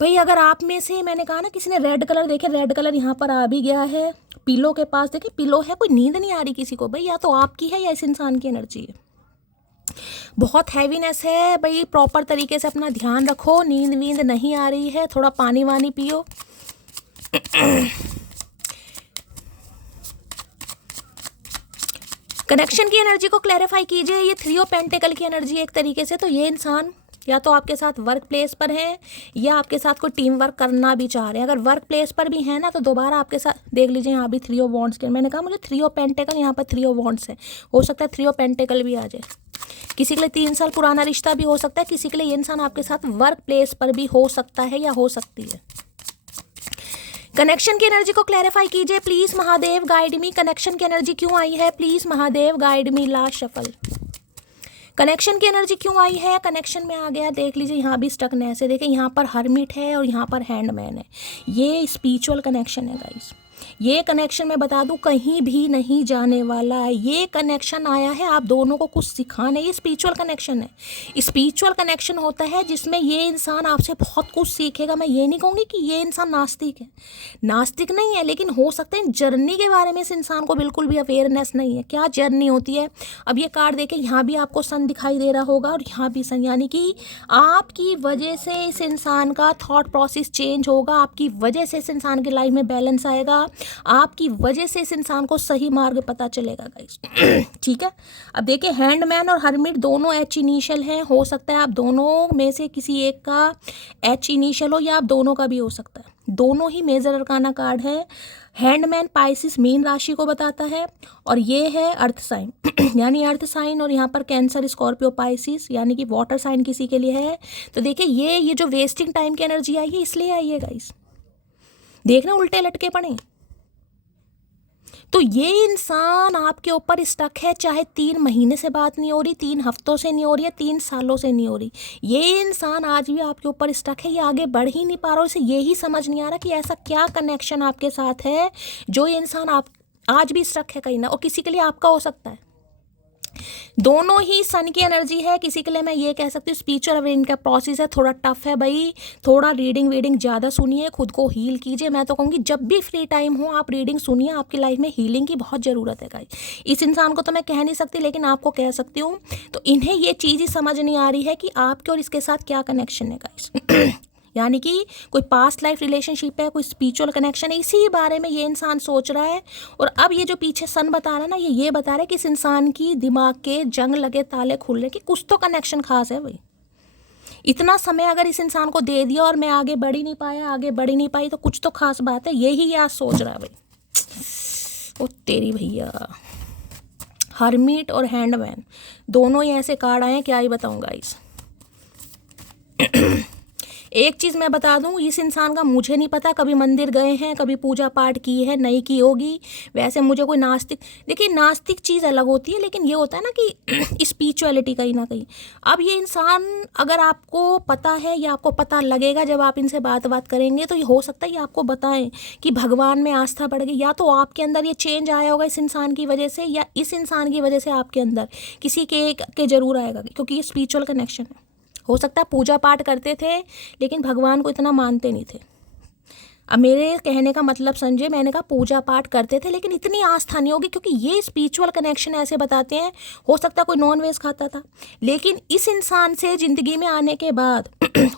भाई। अगर आप में से, मैंने कहा ना किसी ने रेड कलर देखे, रेड कलर यहाँ पर आ भी गया है, पिलो के पास देखे पिलो है, कोई नींद नहीं आ रही किसी को भाई, या तो आपकी है या इस इंसान की एनर्जी है। बहुत हैवीनेस है भाई, प्रॉपर तरीके से अपना ध्यान रखो, नींद वींद नहीं आ रही है, थोड़ा पानी वानी पियो। कनेक्शन की एनर्जी को क्लैरिफाई कीजिए। ये 3 ऑफ पेंटिकल की एनर्जी एक तरीके से, तो ये इंसान या तो आपके साथ वर्क प्लेस पर है या आपके साथ कोई टीम वर्क करना भी चाह रहे हैं। अगर वर्क प्लेस पर भी है ना तो दोबारा आपके साथ देख लीजिए, यहाँ भी 3 ऑफ वॉन्ड्स के, मैंने कहा मुझे 3 ऑफ पेंटिकल, यहाँ पर 3 ऑफ वॉन्ड्स है, हो सकता है 3 ऑफ पेंटिकल भी आ जाए। किसी के लिए 3 साल पुराना रिश्ता भी हो सकता है, किसी के लिए ये इंसान आपके साथ वर्क प्लेस पर भी हो सकता है या हो सकती है। कनेक्शन की एनर्जी को क्लैरिफाई कीजिए please Mahadev, guide me. Connection की एनर्जी क्यों आई है please Mahadev, guide me. Last shuffle, connection की एनर्जी क्यों आई है? कनेक्शन में आ गया, देख लीजिए यहाँ भी स्टकनेस है, देखिए यहाँ पर हर्मिट है और यहाँ पर हैंडमैन है। ये स्पिरिचुअल कनेक्शन है गाइस। ये कनेक्शन मैं बता दूं कहीं भी नहीं जाने वाला है। ये कनेक्शन आया है आप दोनों को कुछ सिखाने। ये स्पिरिचुअल कनेक्शन है। स्पिरिचुअल कनेक्शन होता है जिसमें ये इंसान आपसे बहुत कुछ सीखेगा। मैं ये नहीं कहूँगी कि ये इंसान नास्तिक है, नास्तिक नहीं है, लेकिन हो सकता है जर्नी के बारे में इस इंसान को बिल्कुल भी अवेयरनेस नहीं है। क्या जर्नी होती है? अब ये कार्ड देखें, यहाँ भी आपको सन दिखाई दे रहा होगा और यहाँ भी सन, यानी कि आपकी वजह से इस इंसान का थॉट प्रोसेस चेंज होगा, आपकी वजह से इस इंसान की लाइफ में बैलेंस आएगा, आपकी वजह से इस इंसान को सही मार्ग पता चलेगा गाइस। ठीक है, अब देखिए हैंडमैन और हर्मिट दोनों एच इनिशियल हैं। हो सकता है आप दोनों में से किसी एक का एच इनिशियल हो या आप दोनों का भी हो सकता है। दोनों ही मेजर अरकाना कार्ड है। हैंडमैन पाइसिस मीन राशि को बताता है और ये है अर्थ साइन यानी अर्थ साइन, और यहाँ पर कैंसर स्कॉर्पियो पाइसिस यानी कि वाटर साइन किसी के लिए है। तो देखिए ये जो वेस्टिंग टाइम की एनर्जी आई है इसलिए आई है गाइस, देखना उल्टे लटके पड़े। तो ये इंसान आपके ऊपर स्टक है, चाहे 3 महीने से बात नहीं हो रही, 3 हफ्तों से नहीं हो रही है, 3 सालों से नहीं हो रही। ये इंसान आज भी आपके ऊपर स्टक है, ये आगे बढ़ ही नहीं पा रहा, उसे यही समझ नहीं आ रहा कि ऐसा क्या कनेक्शन आपके साथ है जो ये इंसान आप आज भी स्टक है कहीं ना, और किसी के लिए आपका हो सकता है। दोनों ही सन की एनर्जी है। किसी के लिए मैं ये कह सकती हूँ स्पिरिचुअल अवेकनिंग का प्रोसेस है, थोड़ा टफ है भाई, थोड़ा रीडिंग वीडिंग ज़्यादा सुनिए, खुद को हील कीजिए। मैं तो कहूँगी जब भी फ्री टाइम हो आप रीडिंग सुनिए, आपकी लाइफ में हीलिंग की बहुत ज़रूरत है गाइस। इस इंसान को तो मैं कह नहीं सकती, लेकिन आपको कह सकती हूँ। तो इन्हें ये चीज़ ही समझ नहीं आ रही है कि आपके और इसके साथ क्या कनेक्शन है गाइस। यानी कि कोई पास्ट लाइफ रिलेशनशिप है, कोई स्पिरिचुअल कनेक्शन है, इसी बारे में ये इंसान सोच रहा है। और अब ये जो पीछे सन बता रहा है ना, ये बता रहा है कि इस इंसान की दिमाग के जंग लगे, ताले खुल रहे, कि कुछ तो कनेक्शन खास है भाई। इतना समय अगर इस इंसान को दे दिया और मैं आगे बढ़ ही नहीं पाया, आगे बढ़ ही नहीं पाई, तो कुछ तो खास बात है, यही ये आज सोच रहा है भाई। ओ तेरी भैया, हर्मिट और हैंडमैन दोनों ही ऐसे कार्ड आए हैं, क्या ही बताऊँ गाइस। एक चीज़ मैं बता दूं, इस इंसान का मुझे नहीं पता कभी मंदिर गए हैं, कभी पूजा पाठ की है, नहीं की होगी। वैसे मुझे कोई नास्तिक, देखिए नास्तिक चीज़ अलग होती है, लेकिन ये होता है ना कि स्पिरिचुअलिटी कहीं ना कहीं। अब ये इंसान अगर आपको पता है या आपको पता लगेगा जब आप इनसे बात करेंगे, तो ये हो सकता है ये आपको बताएं कि भगवान में आस्था बढ़ गई, या तो आपके अंदर ये चेंज आया होगा इस इंसान की वजह से, या इस इंसान की वजह से आपके अंदर किसी के जरूर आएगा, क्योंकि ये स्पिरिचुअल कनेक्शन है। हो सकता है पूजा पाठ करते थे लेकिन भगवान को इतना मानते नहीं थे। अब मेरे कहने का मतलब समझे, मैंने कहा पूजा पाठ करते थे लेकिन इतनी आस्था नहीं होगी, क्योंकि ये स्पिरिचुअल कनेक्शन ऐसे बताते हैं। हो सकता है कोई नॉनवेज खाता था, लेकिन इस इंसान से ज़िंदगी में आने के बाद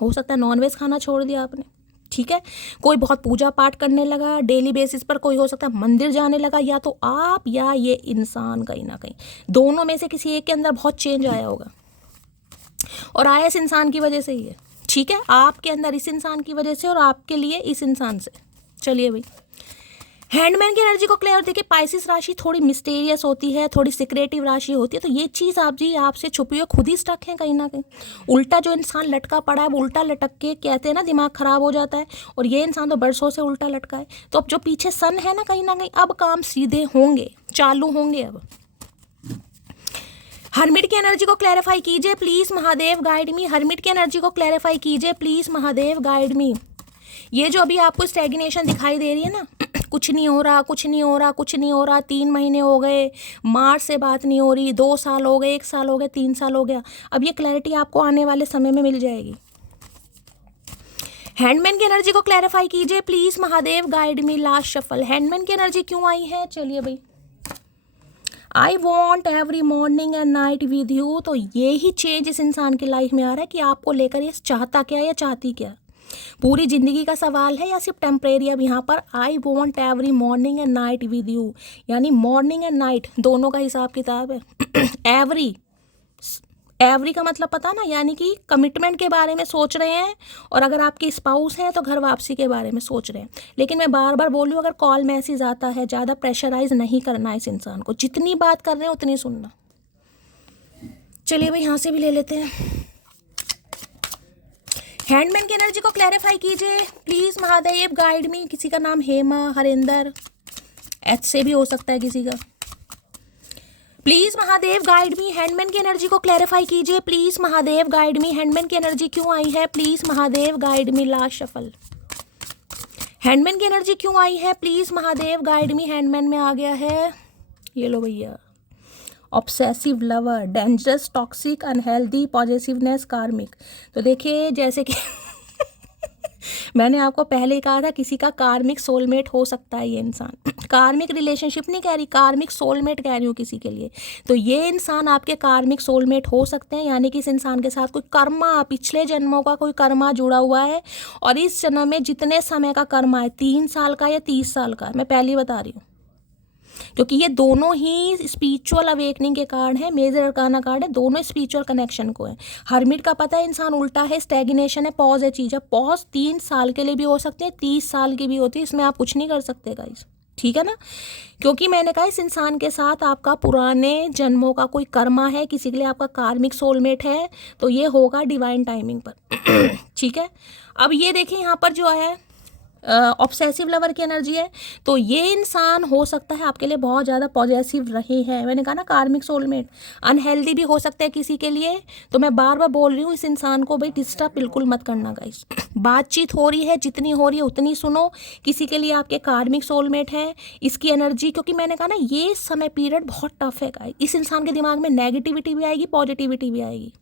हो सकता है नॉनवेज खाना छोड़ दिया आपने। ठीक है, कोई बहुत पूजा पाठ करने लगा डेली बेसिस पर, कोई हो सकता है मंदिर जाने लगा, या तो आप या ये इंसान कहीं ना कहीं, दोनों में से किसी एक के अंदर बहुत चेंज आया होगा, और आया इस इंसान की वजह से ही है। ठीक है, आपके अंदर इस इंसान की वजह से और आपके लिए इस इंसान से। चलिए भाई, हैंडमैन की एनर्जी को क्लियर। देखिए पाइसिस राशि थोड़ी मिस्टीरियस होती है, थोड़ी सिक्रेटिव राशि होती है, तो ये चीज़ आप जी आपसे छुपी हुई, खुद ही स्टक है कहीं ना कहीं। उल्टा जो इंसान लटका पड़ा है वो उल्टा लटक के, कहते हैं ना दिमाग खराब हो जाता है, और ये इंसान तो बरसों से उल्टा लटका है। तो अब जो पीछे सन है ना कहीं अब काम सीधे होंगे, चालू होंगे। अब हर्मिट की एनर्जी को क्लैरिफाई कीजिए please Mahadev, guide me. Hermit की एनर्जी को क्लैरिफाई कीजिए प्लीज़ महादेव, गाइड मी। ये जो अभी आपको स्टैग्नेशन दिखाई दे रही है ना, कुछ नहीं हो रहा, कुछ नहीं हो रहा, कुछ नहीं हो रहा, 3 महीने हो गए, मार्च से बात नहीं हो रही, 2 साल हो गए, 1 साल हो गए, 3 साल हो गया, अब ये क्लैरिटी आपको आने वाले समय में मिल जाएगी। हैंडमैन की एनर्जी को क्लैरिफाई कीजिए please Mahadev, guide me. Last shuffle, handman की एनर्जी क्यों आई है? चलिए भाई, I want every morning and night with you. तो ये ही चेंज इस इंसान की लाइफ में आ रहा है कि आपको लेकर ये चाहता क्या या चाहती क्या, पूरी ज़िंदगी का सवाल है या सिर्फ टेम्परेरी। अब यहाँ पर I want every morning and night with you, यानी मॉर्निंग एंड नाइट दोनों का हिसाब किताब है। एवरी, एवरी का मतलब पता ना, यानी कि कमिटमेंट के बारे में सोच रहे हैं, और अगर आपके स्पाउस हैं तो घर वापसी के बारे में सोच रहे हैं। लेकिन मैं बार बार बोल रही हूँ, अगर कॉल मैसेज आता है ज़्यादा प्रेशराइज नहीं करना है इस इंसान को, जितनी बात कर रहे हैं उतनी सुनना। चलिए भाई यहाँ से भी ले लेते हैं। हैंडमैन की एनर्जी को क्लैरिफाई कीजिए प्लीज़ महादेव, गाइड मी। किसी का नाम हेमा, हरिंदर, एच से भी हो सकता है किसी का। Please Mahadev guide me, hanged man की एनर्जी को क्लैरिफाई कीजिए please Mahadev guide me. Hanged man की एनर्जी क्यों आई है, please Mahadev guide me. Last shuffle, handman की एनर्जी क्यों आई है, please Mahadev guide me. Handman में आ गया है, ये लो भैया, obsessive lover, dangerous, toxic, unhealthy, positiveness, कार्मिक। तो देखिए जैसे कि मैंने आपको पहले ही कहा था, किसी का कार्मिक सोलमेट हो सकता है ये इंसान। कार्मिक रिलेशनशिप नहीं कह रही, कार्मिक सोलमेट कह रही हूँ किसी के लिए। तो ये इंसान आपके कार्मिक सोलमेट हो सकते हैं, यानी कि इस इंसान के साथ कोई कर्मा, पिछले जन्मों का कोई कर्मा जुड़ा हुआ है, और इस जन्म में जितने समय का कर्मा है, 3 साल का या 30 साल का, मैं पहले ही बता रही हूँ, क्योंकि ये दोनों ही स्पिरिचुअल अवेकनिंग के कार्ड हैं, मेजर अरकाना कार्ड है, दोनों स्पिरिचुअल कनेक्शन को है। हरमिट का पता है इंसान उल्टा है, स्टैग्नेशन है, पॉज है, चीज़ है। पॉज 3 साल के लिए भी हो सकते हैं, 30 साल की भी होती है, इसमें आप कुछ नहीं कर सकते गाइस, ठीक है ना। क्योंकि मैंने कहा इस इंसान के साथ आपका पुराने जन्मों का कोई कर्मा है, किसी के लिए आपका कार्मिक सोलमेट है, तो ये होगा डिवाइन टाइमिंग पर। ठीक है, अब ये देखिए यहाँ पर जो है ऑब्सेसिव लवर की एनर्जी है, तो ये इंसान हो सकता है आपके लिए बहुत ज़्यादा पॉजेसिव रहे हैं। मैंने कहा ना कार्मिक सोलमेट, अनहेल्दी भी हो सकता है किसी के लिए। तो मैं बार बार बोल रही हूँ इस इंसान को भाई डिस्टर्ब बिल्कुल मत करना गाइस। बातचीत हो रही है, जितनी हो रही है उतनी सुनो। किसी के लिए आपके कार्मिक सोलमेट है, इसकी एनर्जी, क्योंकि मैंने कहा ना ये समय पीरियड बहुत टफ है गाइस। इस इंसान के दिमाग में नेगेटिविटी भी आएगी, पॉजिटिविटी भी आएगी।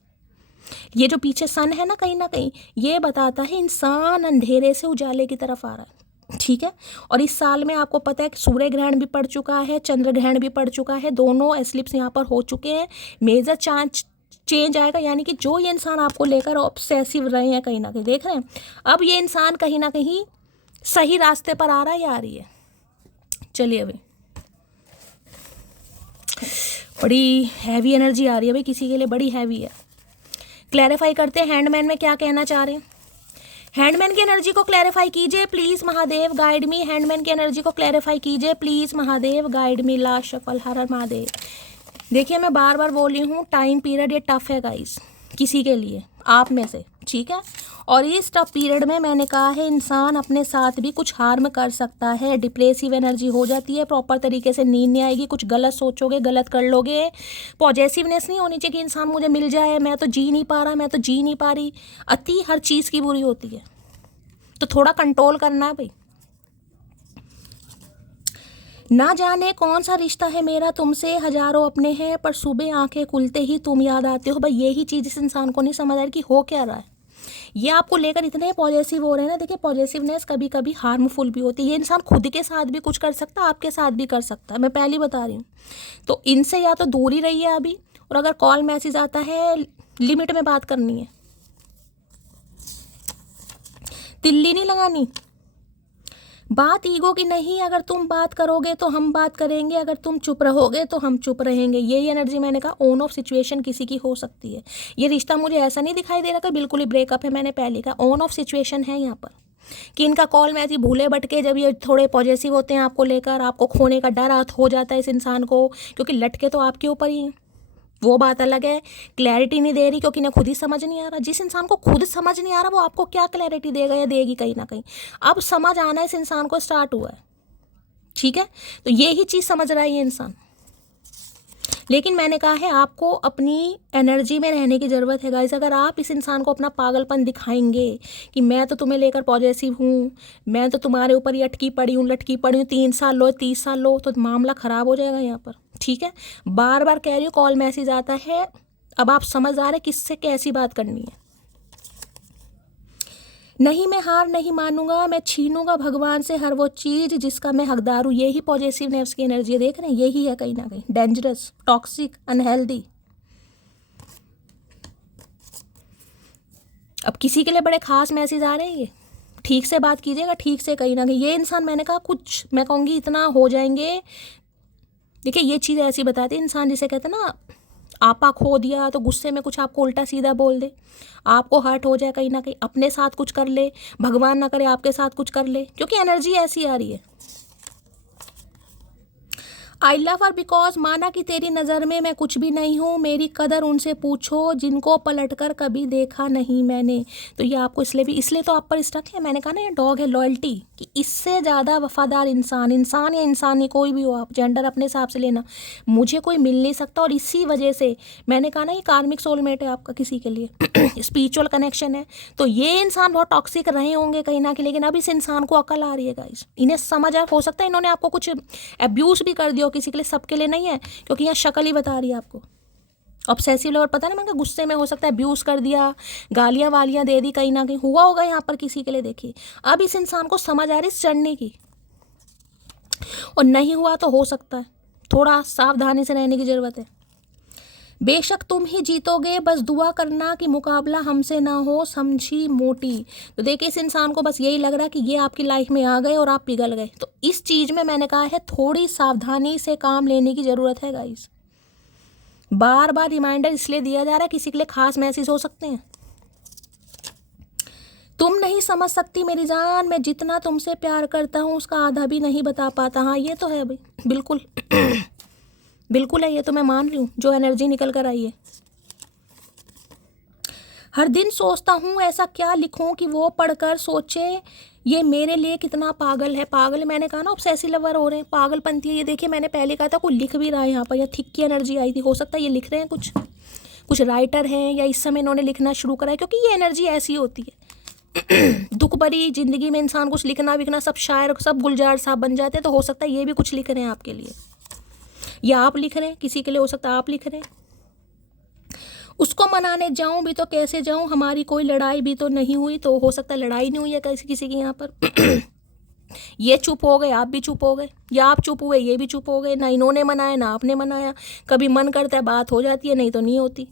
ये जो पीछे सन है ना कहीं ये बताता है इंसान अंधेरे से उजाले की तरफ आ रहा है, ठीक है। और इस साल में आपको पता है कि सूर्य ग्रहण भी पड़ चुका है, चंद्र ग्रहण भी पड़ चुका है, दोनों एस्लिप्स यहाँ पर हो चुके हैं। मेजर चेंज आएगा, यानी कि जो ये इंसान आपको लेकर ऑब्सेसिव रहे हैं कहीं ना कहीं, देख रहे हैं अब ये इंसान कहीं ना कहीं सही रास्ते पर आ रहा है या आ रही है। चलिए अभी बड़ी हैवी एनर्जी आ रही है भाई, किसी के लिए बड़ी हैवी है। क्लैरिफाई करते हैं हैंडमैन में क्या कहना चाह रहे हैं। हैंडमैन की एनर्जी को क्लैरिफाई कीजिए please Mahadev guide me. Hanged man की एनर्जी को क्लैरिफाई कीजिए please Mahadev guide me. Last shuffle, हर हर महादेव। देखिए मैं बार बार बोल रही हूँ टाइम पीरियड ये टफ है गाइस किसी के लिए आप में से, ठीक है। और इस टफ पीरियड में मैंने कहा है इंसान अपने साथ भी कुछ हार्म कर सकता है। डिप्रेसिव एनर्जी हो जाती है, प्रॉपर तरीके से नींद नहीं आएगी, कुछ गलत सोचोगे, गलत कर लोगे। पॉजिटिवनेस नहीं होनी चाहिए कि इंसान मुझे मिल जाए, मैं तो जी नहीं पा रहा, मैं तो जी नहीं पा रही। अति हर चीज़ की बुरी होती है, तो थोड़ा कंट्रोल करना है भाई। ना जाने कौन सा रिश्ता है मेरा तुमसे, हजारों अपने हैं पर सुबह आंखें खुलते ही तुम याद आते हो। भाई यही चीज़ इस इंसान को नहीं समझ आ रही कि हो क्या रहा है। ये आपको लेकर इतने पॉजिटिव हो रहे हैं ना। देखिए पॉजिटिवनेस कभी कभी हार्मफुल भी होती है। ये इंसान खुद के साथ भी कुछ कर सकता है, आपके साथ भी कर सकता है, मैं पहले बता रही हूँ। तो इनसे या तो दूर ही रहिए अभी, और अगर कॉल मैसेज आता है लिमिट में बात करनी है, तिल्ली नहीं लगानी। बात ईगो की नहीं, अगर तुम बात करोगे तो हम बात करेंगे, अगर तुम चुप रहोगे तो हम चुप रहेंगे। यही एनर्जी मैंने कहा ऑन ऑफ सिचुएशन किसी की हो सकती है। ये रिश्ता मुझे ऐसा नहीं दिखाई दे रहा कि बिल्कुल ही ब्रेकअप है, मैंने पहले कहा ऑन ऑफ सिचुएशन है यहाँ पर, कि इनका कॉल मैसेज भूले भटके जब ये थोड़े पॉजिटिव होते हैं आपको लेकर, आपको खोने का डर हो जाता है इस इंसान को, क्योंकि लटके तो आपके ऊपर ही हैं। वो बात अलग है, क्लैरिटी नहीं दे रही क्योंकि इन्हें खुद ही समझ नहीं आ रहा। जिस इंसान को खुद समझ नहीं आ रहा वो आपको क्या क्लैरिटी देगा या देगी कहीं ना कहीं। अब समझ आना इस इंसान को स्टार्ट हुआ है, ठीक है। तो यही चीज़ समझ रहा है ये इंसान। लेकिन मैंने कहा है आपको अपनी एनर्जी में रहने की ज़रूरत है गाइस। अगर आप इस इंसान को अपना पागलपन दिखाएंगे कि मैं तो तुम्हें लेकर पॉजिटिव हूँ, मैं तो तुम्हारे ऊपर ही अटकी पड़ी हूँ, लटकी पड़ी हूँ, 3 साल लो 30 साल लो, तो मामला ख़राब हो जाएगा यहाँ पर, ठीक है। बार बार कह रही हूँ कॉल मैसेज आता है, अब आप समझ आ रहे किससे कैसी बात करनी है। नहीं, मैं हार नहीं मानूंगा, मैं छीनूंगा भगवान से हर वो चीज़ जिसका मैं हकदार हूँ। यही पॉजिटिवनेस की एनर्जी है, देख रहे हैं, यही है कहीं ना कहीं डेंजरस, टॉक्सिक, अनहेल्दी। अब किसी के लिए बड़े खास मैसेज आ रहे हैं ये, ठीक से बात कीजिएगा, ठीक से। कहीं ना कहीं ये इंसान, मैंने कहा कुछ, मैं कहूँगी इतना हो जाएंगे। देखिए ये चीज़ ऐसी बताती है, इंसान जिसे कहते हैं ना, आपा खो दिया तो गुस्से में कुछ आपको उल्टा सीधा बोल दे, आपको हर्ट हो जाए, कहीं ना कहीं अपने साथ कुछ कर ले, भगवान ना करे आपके साथ कुछ कर ले, क्योंकि एनर्जी ऐसी आ रही है। आई लव हर बिकॉज माना कि तेरी नज़र में मैं कुछ भी नहीं हूँ, मेरी कदर उनसे पूछो जिनको पलटकर कभी देखा नहीं मैंने। तो ये आपको इसलिए तो आप पर स्टक है। मैंने कहा ना ये डॉग है लॉयल्टी, कि इससे ज़्यादा वफादार इंसान या इंसानी कोई भी हो, आप जेंडर अपने हिसाब से लेना, मुझे कोई मिल नहीं सकता। और इसी वजह से मैंने कहा ना ये कार्मिक सोलमेट है आपका किसी के लिए स्पिरिचुअल कनेक्शन है। तो ये इंसान बहुत टॉक्सिक रहे होंगे कहीं ना कहीं, लेकिन अब इस इंसान को अकल आ रही है गाइस, इन्हें समझ आ, हो सकता है इन्होंने आपको कुछ अब्यूज़ भी कर दिया हो, किसी के लिए, सबके लिए नहीं है, क्योंकि यहाँ शक्ल ही बता रही है आपको। ऑब्सेसिव लवर, पता ना, मैंने गुस्से में हो सकता है अब्यूज़ कर दिया, गालियाँ वालियाँ दे दी, कहीं ना कहीं हुआ होगा यहाँ पर किसी के लिए। देखिए अब इस इंसान को समझ आ रही इस चढ़ने की, और नहीं हुआ तो हो सकता है, थोड़ा सावधानी से रहने की ज़रूरत है। बेशक तुम ही जीतोगे, बस दुआ करना कि मुकाबला हमसे ना हो, समझी मोटी। तो देखिए इस इंसान को बस यही लग रहा है कि ये आपकी लाइफ में आ गए और आप पिघल गए। तो इस चीज़ में मैंने कहा है थोड़ी सावधानी से काम लेने की ज़रूरत है गाइस। बार बार रिमाइंडर इसलिए दिया जा रहा है, किसी के लिए खास मैसेज हो सकते हैं। तुम नहीं समझ सकती मेरी जान, मैं जितना तुमसे प्यार करता हूँ उसका आधा भी नहीं बता पाता। हाँ ये तो है भाई, बिल्कुल बिल्कुल है, ये तो मैं मान रही हूँ, जो एनर्जी निकल कर आई है। हर दिन सोचता हूँ ऐसा क्या लिखूँ कि वो पढ़कर सोचे ये मेरे लिए कितना पागल है। पागल, मैंने कहा ना ऑब्सेसिव लवर हो रहे हैं, पागलपंती है ये। देखिए मैंने पहले कहा था कोई लिख भी रहा है यहाँ पर, या थिक की एनर्जी आई थी, हो सकता है ये लिख रहे हैं, कुछ राइटर हैं, या इस समय इन्होंने लिखना शुरू करा है, क्योंकि ये एनर्जी ऐसी होती है दुख भरी जिंदगी में इंसान कुछ लिखना विखना, सब शायर, सब गुलजार साहब बन जाते हैं। तो हो सकता है ये भी कुछ लिख रहे हैं आपके लिए, या आप लिख रहे हैं किसी के लिए, हो सकता है आप लिख रहे हैं। उसको मनाने जाऊं भी तो कैसे जाऊं, हमारी कोई लड़ाई भी तो नहीं हुई। तो हो सकता है लड़ाई नहीं हुई है किसी की यहाँ पर ये चुप हो गए, आप भी चुप हो गए, या आप चुप हुए ये भी चुप हो गए। ना इन्होंने मनाया ना आपने मनाया। कभी मन करता है बात हो जाती है, नहीं तो नहीं होती।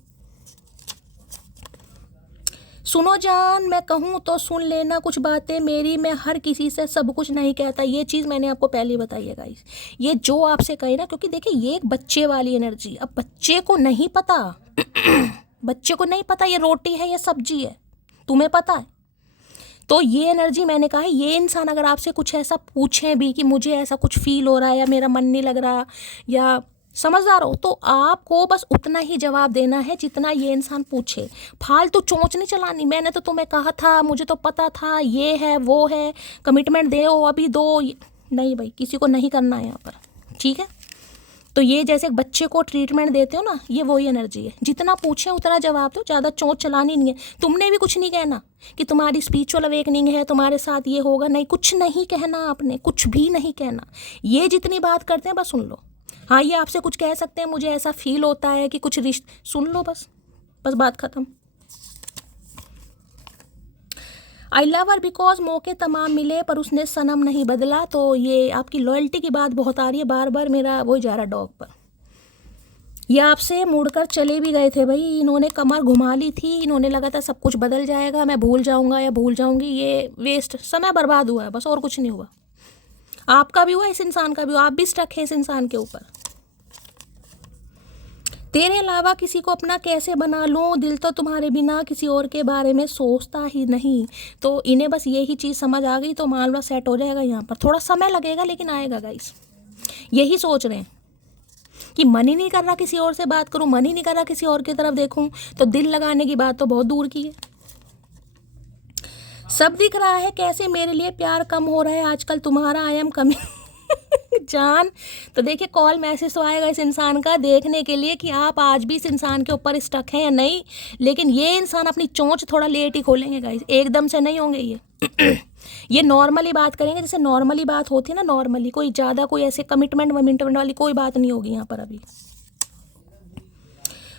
सुनो जान, मैं कहूँ तो सुन लेना कुछ बातें मेरी, मैं हर किसी से सब कुछ नहीं कहता। ये चीज़ मैंने आपको पहले ही बताई है गाइस, ये जो आपसे कहे ना, क्योंकि देखिए ये एक बच्चे वाली एनर्जी। अब बच्चे को नहीं पता बच्चे को नहीं पता ये रोटी है या सब्जी है, तुम्हें पता है। तो ये एनर्जी, मैंने कहा है, ये इंसान अगर आपसे कुछ ऐसा पूछे भी कि मुझे ऐसा कुछ फील हो रहा है, या मेरा मन नहीं लग रहा, या समझदार हो, तो आपको बस उतना ही जवाब देना है जितना ये इंसान पूछे। फालतू चोंच नहीं चलानी, मैंने तो तुम्हें कहा था, मुझे तो पता था, ये है वो है, कमिटमेंट दे अभी दो, नहीं भाई, किसी को नहीं करना है यहाँ पर, ठीक है। तो ये जैसे एक बच्चे को ट्रीटमेंट देते हो ना, ये वही एनर्जी है, जितना पूछे उतना जवाब दो, ज़्यादा चोंच चलानी नहीं है। तुमने भी कुछ नहीं कहना कि तुम्हारी स्पिरिचुअल अवेकनिंग है, तुम्हारे साथ ये होगा, नहीं, कुछ नहीं कहना, आपने कुछ भी नहीं कहना। ये जितनी बात करते हैं बस सुन लो। हाँ ये आपसे कुछ कह सकते हैं, मुझे ऐसा फील होता है कि कुछ सुन लो, बस बात खत्म। आई लव हर बिकॉज मौके तमाम मिले पर उसने सनम नहीं बदला। तो ये आपकी लॉयल्टी की बात बहुत आ रही है, बार बार मेरा वो जा रहा डॉग पर। ये आपसे मुड़कर चले भी गए थे भाई, इन्होंने कमर घुमा ली थी, इन्होंने लगा था सब कुछ बदल जाएगा, मैं भूल जाऊंगा या भूल जाऊंगी। ये वेस्ट, समय बर्बाद हुआ है बस, और कुछ नहीं हुआ। आपका भी हुआ, इस इंसान का भी हुआ, आप भी स्टक है इस इंसान के ऊपर। तेरे अलावा किसी को अपना कैसे बना लूँ, दिल तो तुम्हारे बिना किसी और के बारे में सोचता ही नहीं। तो इन्हें बस यही चीज़ समझ आ गई, तो मामला सेट हो जाएगा। यहाँ पर थोड़ा समय लगेगा लेकिन आएगा गाइस। यही सोच रहे हैं कि मन ही नहीं कर रहा किसी और से बात करूं, मन ही नहीं कर रहा किसी और की तरफ देखूं। तो दिल लगाने की बात तो बहुत दूर की है। सब दिख रहा है कैसे मेरे लिए प्यार कम हो रहा है आजकल तुम्हारा, आई एम कमिंग जान। तो देखिए कॉल मैसेज तो आएगा इस इंसान का, देखने के लिए कि आप आज भी इस इंसान के ऊपर स्टक हैं या नहीं। लेकिन ये इंसान अपनी चोंच थोड़ा लेट ही खोलेंगे गाइस, एकदम से नहीं होंगे ये नॉर्मली बात करेंगे, जैसे नॉर्मली बात होती है ना, नॉर्मली, कोई ज़्यादा कोई ऐसे कमिटमेंट वाली कोई बात नहीं होगी यहाँ पर अभी।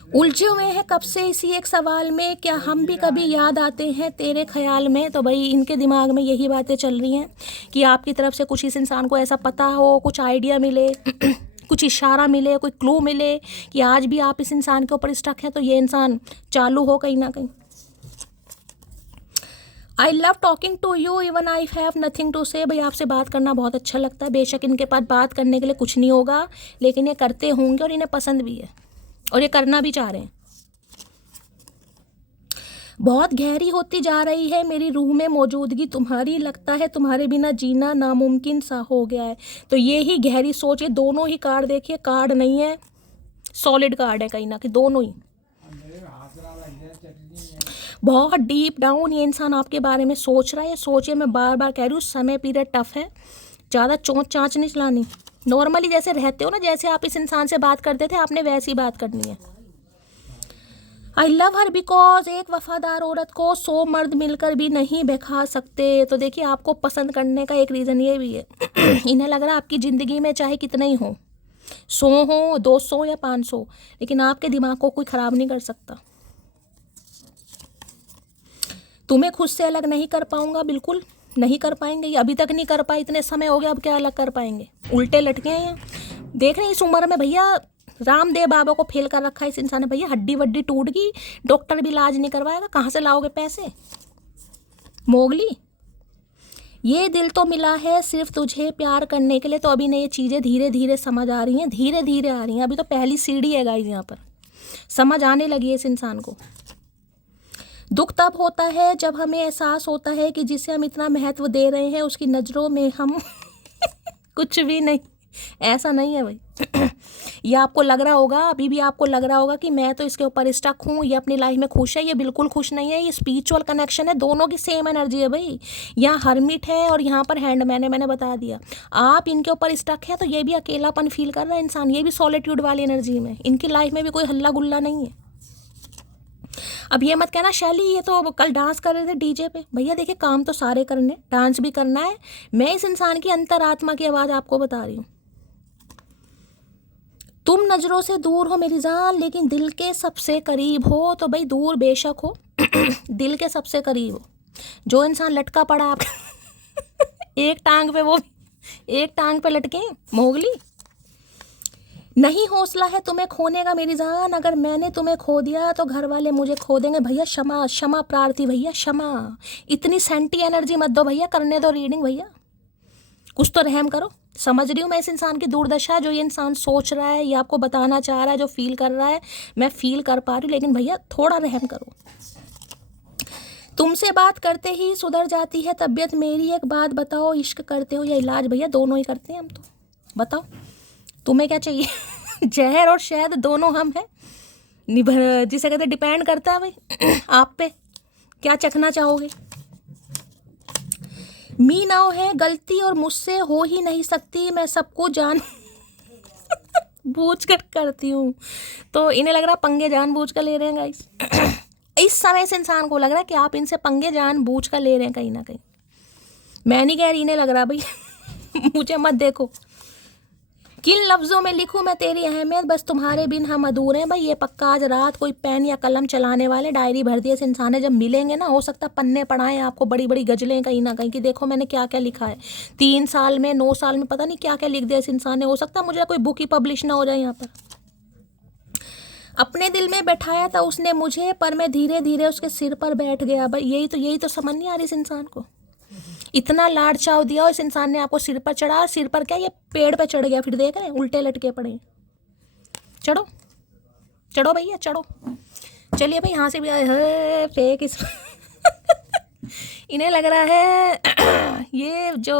उलझे हुए हैं कब से इसी एक सवाल में, क्या हम भी कभी याद आते हैं तेरे ख्याल में। तो भाई इनके दिमाग में यही बातें चल रही हैं कि आपकी तरफ से कुछ इस इंसान को ऐसा पता हो, कुछ आइडिया मिले कुछ इशारा मिले, कोई क्लू मिले कि आज भी आप इस इंसान के ऊपर स्टक हैं, तो ये इंसान चालू हो कहीं ना कहीं। I love talking to you even I have nothing to say. भाई आपसे बात करना बहुत अच्छा लगता है, बेशक इनके पास बात करने के लिए कुछ नहीं होगा, लेकिन ये करते होंगे और इन्हें पसंद भी है और ये करना भी चाह रहे हैं। बहुत गहरी होती जा रही है मेरी रूह में मौजूदगी तुम्हारी, लगता है तुम्हारे बिना जीना नामुमकिन सा हो गया है। तो ये ही गहरी सोच है। दोनों ही कार्ड देखिए, कार्ड नहीं है, सॉलिड कार्ड है कहीं ना कहीं, दोनों ही। बहुत डीप डाउन ये इंसान आपके बारे में सोच रहा है। सोचिए, मैं बार बार कह रही हूँ, समय पीरियड टफ है, ज़्यादा चोंच चाँच नहीं चलानी। नॉर्मली जैसे रहते हो ना, जैसे आप इस इंसान से बात करते थे, आपने वैसी बात करनी है। आई लव हर बिकॉज एक वफादार औरत को 100 मर्द मिलकर भी नहीं बहका सकते। तो देखिए आपको पसंद करने का एक रीज़न ये भी है इन्हें लग रहा है आपकी ज़िंदगी में चाहे कितने ही हो, 100 हो, 200 या 500, लेकिन आपके दिमाग को कोई ख़राब नहीं कर सकता। तुम्हें खुद से अलग नहीं कर पाऊंगा, बिल्कुल नहीं कर पाएंगे। ये अभी तक नहीं कर पाए, इतने समय हो गया, अब क्या अलग कर पाएंगे। उल्टे लटके हैं यहाँ, देख रहे हैं इस उम्र में भैया रामदेव बाबा को फेल कर रखा है इस इंसान ने। भैया हड्डी वड्डी टूट गई, डॉक्टर भी इलाज नहीं करवाएगा, कहाँ से लाओगे पैसे। मोगली, ये दिल तो मिला है सिर्फ तुझे प्यार करने के लिए। तो अभी नहीं, ये चीज़ें धीरे धीरे समझ आ रही हैं, धीरे धीरे आ रही हैं। अभी तो पहली सीढ़ी है गाइस, यहाँ पर समझ आने लगी है इस इंसान को। दुख तब होता है जब हमें एहसास होता है कि जिसे हम इतना महत्व दे रहे हैं उसकी नज़रों में हम कुछ भी नहीं। ऐसा नहीं है भाई ये आपको लग रहा होगा, अभी भी आपको लग रहा होगा कि मैं तो इसके ऊपर स्टक हूँ, ये अपनी लाइफ में खुश है। ये बिल्कुल खुश नहीं है। ये स्पिरिचुअल कनेक्शन है, दोनों की सेम एनर्जी है भाई। यहाँ हर्मिट है और यहाँ पर हैंडमैन है। मैंने बता दिया, आप इनके ऊपर स्टक है तो ये भी अकेलापन फील कर रहा है इंसान, ये भी सॉलिट्यूड वाली एनर्जी में। इनकी लाइफ में भी कोई हल्ला गुल्ला नहीं है। अब ये मत कहना शैली ये तो कल डांस कर रहे थे डीजे पे। भैया देखिए, काम तो सारे करने, डांस भी करना है। मैं इस इंसान की अंतरात्मा की आवाज़ आपको बता रही हूँ। तुम नज़रों से दूर हो मेरी जान, लेकिन दिल के सबसे करीब हो। तो भाई दूर बेशक हो दिल के सबसे करीब हो। जो इंसान लटका पड़ा आप एक टांग पे, वो एक टांग पे लटके मोगली। नहीं हौसला है तुम्हें खोने का मेरी जान, अगर मैंने तुम्हें खो दिया तो घर वाले मुझे खो देंगे। भैया क्षमा, क्षमा प्रार्थी भैया, क्षमा। इतनी सेंटी एनर्जी मत दो भैया, करने दो रीडिंग भैया, कुछ तो रहम करो। समझ रही हूँ मैं इस इंसान की दुर्दशा, जो ये इंसान सोच रहा है, ये आपको बताना चाह रहा है, जो फील कर रहा है, मैं फील कर पा रही हूँ, लेकिन भैया थोड़ा रहम करो। तुमसे बात करते ही सुधर जाती है तबीयत मेरी, एक बात बताओ, इश्क करते हो या इलाज। भैया दोनों ही करते हैं हम तो, बताओ तुम्हें क्या चाहिए जहर और शहद दोनों हम हैं। जिसे कहते डिपेंड करता है भाई आप पे, क्या चखना चाहोगे। मी नाव है गलती और मुझसे हो ही नहीं सकती, मैं सबको जान बूझ कर करती हूँ। तो इन्हें लग रहा पंगे जान बूझ कर ले रहे हैं गाइस इस समय इस इंसान को लग रहा है कि आप इनसे पंगे जान बूझ कर ले रहे हैं कहीं ना कहीं। मैं नहीं कह रही, इन्हें लग रहा भाई मुझे मत देखो। किन लफ्ज़ों में लिखूं मैं तेरी अहमियत, बस तुम्हारे बिन हम अधूरे हैं। भाई ये पक्का आज रात कोई पेन या कलम चलाने वाले डायरी भर दिए इस इंसान ने। जब मिलेंगे ना, हो सकता है पन्ने पढ़ाएं आपको, बड़ी बड़ी गजलें कहीं ना कहीं, कि देखो मैंने क्या क्या लिखा है 3 साल में, 9 साल में, पता नहीं क्या क्या लिख दिया इस इंसान ने। हो सकता है मुझे कोई बुक ही पब्लिश ना हो जाए यहाँ पर। अपने दिल में बैठाया था उसने मुझे, पर मैं धीरे धीरे उसके सिर पर बैठ गया। भाई यही तो समझ नहीं आ रही इस इंसान को। इतना लाड चाव दिया और इस इंसान ने आपको सिर पर चढ़ा। सिर पर क्या, ये पेड़ पे चढ़ गया। फिर देख रहे हैं उल्टे लटके पड़े। चढ़ो चढ़ो भैया चढ़ो। चलिए भाई, यहाँ से भी आए है फेक इस इन्हें लग रहा है ये जो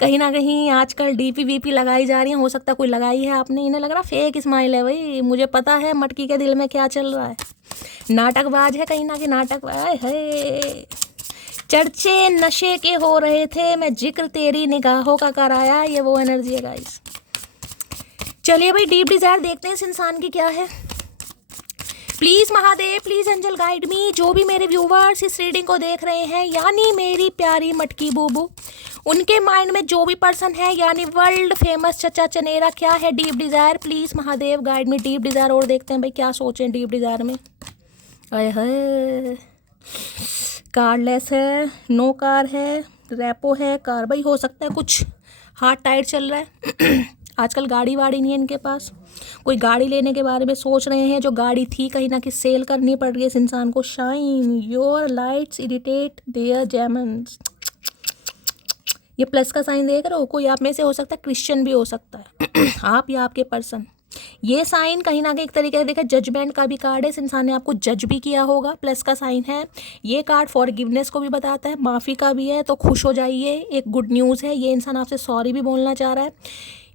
कहीं ना कहीं आजकल डीपी वीपी लगाई जा रही है, हो सकता है कोई लगाई है आपने। इन्हें लग रहा फेक स्माइल है भाई। मुझे पता है मटकी के दिल में क्या चल रहा है, नाटकबाज है कहीं ना कहीं, नाटकबाज है। चर्चे नशे के हो रहे थे, मैं जिक्र तेरी निगाहों का कराया। ये वो एनर्जी है गाइस। चलिए भाई, डीप डिजायर देखते हैं इस इंसान की क्या है। Please Mahadev, please angel guide me. जो भी मेरे व्यूवर्स इस रीडिंग को देख रहे हैं, यानी मेरी प्यारी मटकी बूबू, उनके माइंड में जो भी पर्सन है, यानी वर्ल्ड फेमस चचा चनेरा, क्या है deep desire, please Mahadev guide में डीप डिज़ायर। और देखते हैं भाई क्या सोचें डीप डिज़ायर में। अरे है कारलेस है, नो कार है, रेपो है, कार भाई हो सकता है कुछ हाथ टाइट चल रहा है। आजकल गाड़ी वाड़ी नहीं है इनके पास, कोई गाड़ी लेने के बारे में सोच रहे हैं, जो गाड़ी थी कहीं ना कहीं सेल करनी पड़ रही है इस इंसान को। Shine your lights irritate their जेमन्स। ये प्लस का साइन देख रहे हो, कोई आप में से हो सकता है क्रिश्चियन भी हो सकता है। आप या आपके पर्सन। ये साइन कहीं ना कहीं एक तरीके से देखा, जजमेंट का भी कार्ड है, इस इंसान ने आपको जज भी किया होगा, प्लस का साइन है। ये कार्ड फॉरगिवनेस को भी बताता है, माफ़ी का भी है, तो खुश हो जाइए, एक गुड न्यूज़ है। ये इंसान आपसे सॉरी भी बोलना चाह रहा है।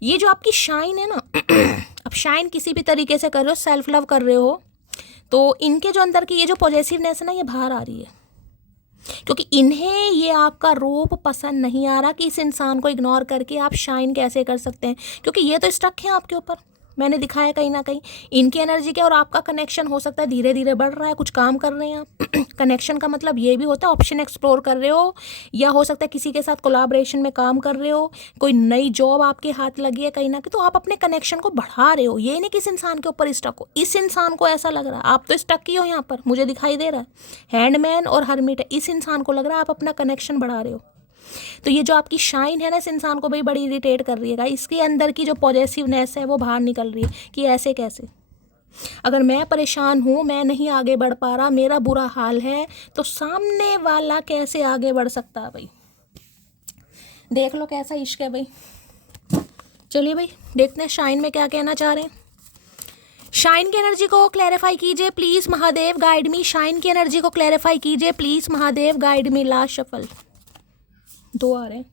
ये जो आपकी शाइन है ना, अब शाइन किसी भी तरीके से कर रहे हो, सेल्फ लव कर रहे हो, तो इनके जो अंदर की ये जो पॉजिटिवनेस है ना, ये बाहर आ रही है, क्योंकि इन्हें ये आपका रूप पसंद नहीं आ रहा कि इस इंसान को इग्नोर करके आप शाइन कैसे कर सकते हैं, क्योंकि ये तो स्टक है आपके ऊपर। मैंने दिखाया कहीं ना कहीं इनकी एनर्जी क्या और आपका कनेक्शन हो सकता है धीरे धीरे बढ़ रहा है, कुछ काम कर रहे हैं आप। कनेक्शन का मतलब ये भी होता है ऑप्शन एक्सप्लोर कर रहे हो, या हो सकता है किसी के साथ कोलैबोरेशन में काम कर रहे हो, कोई नई जॉब आपके हाथ लगी है कहीं ना कहीं, तो आप अपने कनेक्शन को बढ़ा रहे हो। ये नहीं कि इस इंसान के ऊपर स्टक हो, इस इंसान को ऐसा लग रहा है आप तो स्टक ही हो यहाँ पर, मुझे दिखाई दे रहा है हैंडमैन और हरमिट है। इस इंसान को लग रहा है आप अपना कनेक्शन बढ़ा रहे हो। तो ये जो आपकी शाइन है ना, इस इंसान को भाई बड़ी इरिटेट कर रही है। इसके अंदर की जो पॉजिटिवनेस है वो बाहर निकल रही है कि ऐसे कैसे, अगर मैं परेशान हूँ, मैं नहीं आगे बढ़ पा रहा, मेरा बुरा हाल है, तो सामने वाला कैसे आगे बढ़ सकता है भाई। देख लो कैसा इश्क है भाई। चलिए भाई देखते हैं शाइन में क्या कहना चाह रहे हैं। शाइन की एनर्जी को क्लैरिफाई कीजिए please Mahadev guide me. Shine की एनर्जी को क्लैरिफाई कीजिए please Mahadev guide me. Last shuffle 2 आ रहे हैं।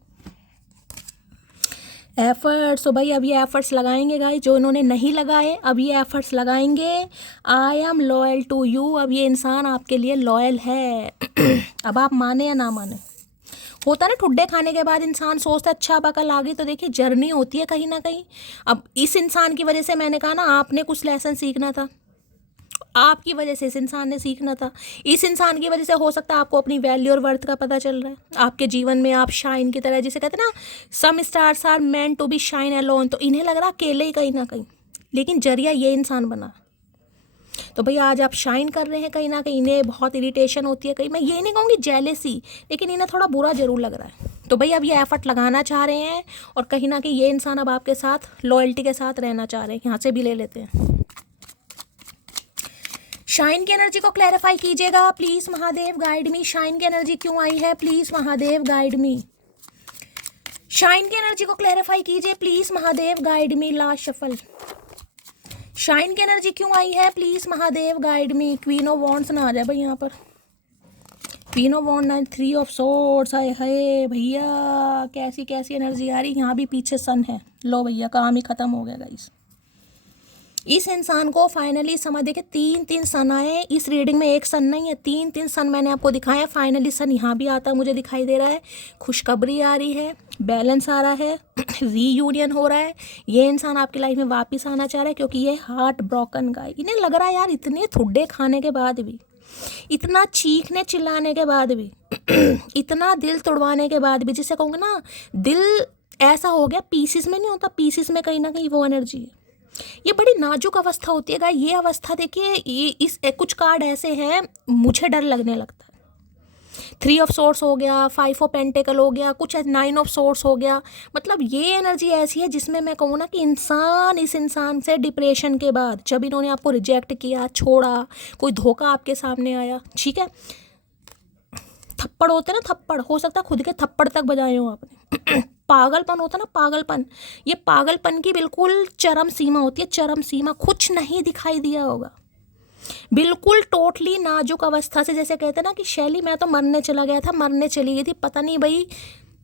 एफर्ट्स, तो भाई अब ये एफर्ट्स लगाएंगे गाइस, जो इन्होंने नहीं लगाए अब ये एफर्ट्स लगाएंगे। I am loyal to you, अब ये इंसान आपके लिए लॉयल है। अब आप माने या ना माने, होता ना ठुड्डे खाने के बाद इंसान सोचता है अच्छा अब अकल आ गई, तो देखिए जर्नी होती है कहीं ना कहीं। अब इस इंसान की वजह से मैंने कहा ना, आपने कुछ लेसन सीखना था, आपकी वजह से इस इंसान ने सीखना था। इस इंसान की वजह से हो सकता है आपको अपनी वैल्यू और वर्थ का पता चल रहा है। आपके जीवन में आप शाइन की तरह, जिसे कहते हैं ना, some stars are meant to be shine alone, तो इन्हें लग रहा अकेले ही कहीं ना कहीं, लेकिन जरिया ये इंसान बना। तो भैया आज आप शाइन कर रहे हैं कहीं ना कहीं, इन्हें बहुत इरिटेशन होती है कहीं, मैं ये नहीं कहूँगी जेलेसी, लेकिन इन्हें थोड़ा बुरा जरूर लग रहा है। तो भैया अब ये एफर्ट लगाना चाह रहे हैं, और कहीं ना कहीं ये इंसान अब आपके साथ लॉयल्टी के साथ रहना चाह रहे हैं। यहाँ से भी ले लेते हैं। शाइन की एनर्जी को क्लैरिफाई कीजिएगा please Mahadev guide me. Shine की एनर्जी क्यों आई है, please Mahadev guide me. Shine की एनर्जी को क्लैरिफाई कीजिए please Mahadev guide me. Last shuffle. Shine की एनर्जी क्यों आई है, please Mahadev guide me. Queen of wands ना आ जाए भाई यहाँ पर, क्वीन ऑफ वॉन्ड ना, 3 ऑफ सोर्ड्स आए है भैया, कैसी कैसी एनर्जी आ रही। यहाँ भी पीछे सन है, लो भैया काम ही खत्म हो गया गाइस। इस इंसान को फाइनली समझ, देखिए 3 सन आए इस रीडिंग में, एक सन नहीं है, 3 सन मैंने आपको दिखाया। फाइनली सन यहाँ भी आता मुझे दिखाई दे रहा है, खुशखबरी आ रही है, बैलेंस आ रहा है, रीयूनियन हो रहा है। ये इंसान आपकी लाइफ में वापस आना चाह रहा है, क्योंकि ये हार्ट ब्रोकन गाय, इन्हें लग रहा है यार इतने ठुड्डे खाने के बाद भी, इतना चीखने चिल्लाने के बाद भी, इतना दिल तोड़वाने के बाद भी, जिसे कहूँगा ना दिल ऐसा हो गया पीसीस में नहीं होता, पीसीस में कहीं ना कहीं वो एनर्जी है। ये बड़ी नाजुक अवस्था होती है गाइस। ये अवस्था देखिए, ये इस कुछ कार्ड ऐसे हैं मुझे डर लगने लगता है। 3 ऑफ सोर्स हो गया, 5 ऑफ पेंटिकल हो गया, कुछ 9 ऑफ सोर्स हो गया। मतलब ये एनर्जी ऐसी है जिसमें मैं कहूँ ना कि इंसान, इस इंसान से डिप्रेशन के बाद, जब इन्होंने आपको रिजेक्ट किया, छोड़ा, कोई धोखा आपके सामने आया, ठीक है, थप्पड़ होते ना, थप्पड़ हो सकता है खुद के थप्पड़ तक बजाए हो आपने। पागलपन होता ना, पागलपन, ये पागलपन की बिल्कुल चरम सीमा होती है, चरम सीमा। कुछ नहीं दिखाई दिया होगा, बिल्कुल टोटली नाजुक अवस्था से, जैसे कहते हैं ना कि शैली मैं तो मरने चला गया था, मरने चली गई थी, पता नहीं भाई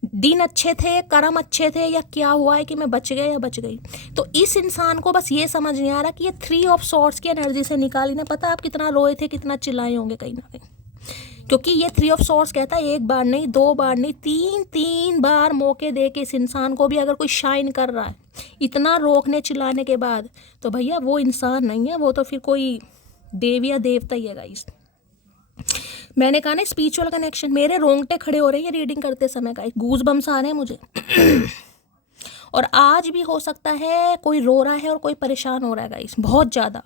दिन अच्छे थे, कर्म अच्छे थे, या क्या हुआ है कि मैं बच गया या बच गई। तो इस इंसान को बस ये समझ नहीं आ रहा कि ये 3 ऑफ सॉर्ड्स की एनर्जी से निकाली ना, पता आप कितना रोए थे, कितना चिल्लाए होंगे कहीं ना कहीं, क्योंकि ये 3 ऑफ सॉर्ड्स कहता है एक बार नहीं, 2 बार नहीं, 3 बार मौके दे के इस इंसान को भी अगर कोई शाइन कर रहा है इतना रोकने चिल्लाने के बाद, तो भैया वो इंसान नहीं है, वो तो फिर कोई देव या देवता ही है गाइस। मैंने कहा ना स्पिरिचुअल कनेक्शन, मेरे रोंगटे खड़े हो रहे हैं ये रीडिंग करते समय गाइस, गूज बम्स आ रहे हैं मुझे। और आज भी हो सकता है कोई रो रहा है और कोई परेशान हो रहा है गाइस, बहुत ज़्यादा।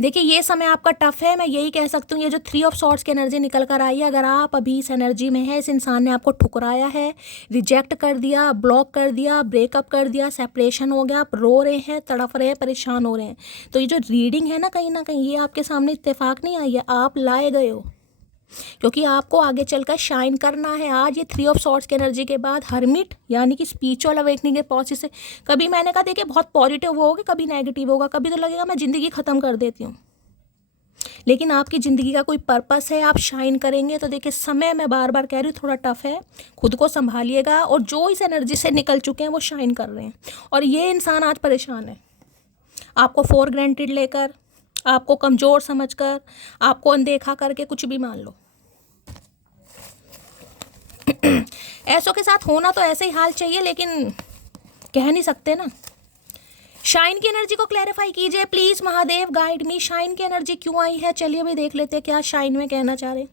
देखिए ये समय आपका टफ है, मैं यही कह सकती हूँ। ये जो 3 ऑफ सॉर्ड्स की एनर्जी निकल कर आई है, अगर आप अभी इस एनर्जी में है, इस इंसान ने आपको ठुकराया है, रिजेक्ट कर दिया, ब्लॉक कर दिया, ब्रेकअप कर दिया, सेपरेशन हो गया, आप रो रहे हैं, तड़प रहे हैं, परेशान हो रहे हैं, तो ये जो रीडिंग है ना कहीं ये आपके सामने इत्तेफाक नहीं आई है, आप लाए गए हो, क्योंकि आपको आगे चलकर शाइन करना है। आज ये 3 ऑफ सॉर्ड्स की एनर्जी के बाद हर्मिट यानी कि स्पिरिचुअल अवेकनिंग के प्रोसेस से, कभी मैंने कहा देखिए बहुत पॉजिटिव होगा, कभी नेगेटिव होगा, कभी तो लगेगा मैं ज़िंदगी ख़त्म कर देती हूँ, लेकिन आपकी ज़िंदगी का कोई पर्पस है, आप शाइन करेंगे। तो देखिए समय मैं बार बार कह रही हूँ थोड़ा टफ है, खुद को संभालिएगा। और जो इस एनर्जी से निकल चुके हैं वो शाइन कर रहे हैं, और ये इंसान आज परेशान है, आपको फॉर ग्रांटेड लेकर, आपको कमज़ोर समझकर, आपको अनदेखा करके, कुछ भी मान लो। ऐसों के साथ होना तो ऐसे ही हाल चाहिए, लेकिन कह नहीं सकते ना। शाइन की एनर्जी को क्लैरिफाई कीजिए please, Mahadev guide me. Shine की एनर्जी क्यों आई है, चलिए भाई देख लेते हैं क्या शाइन में कहना चाह रहे।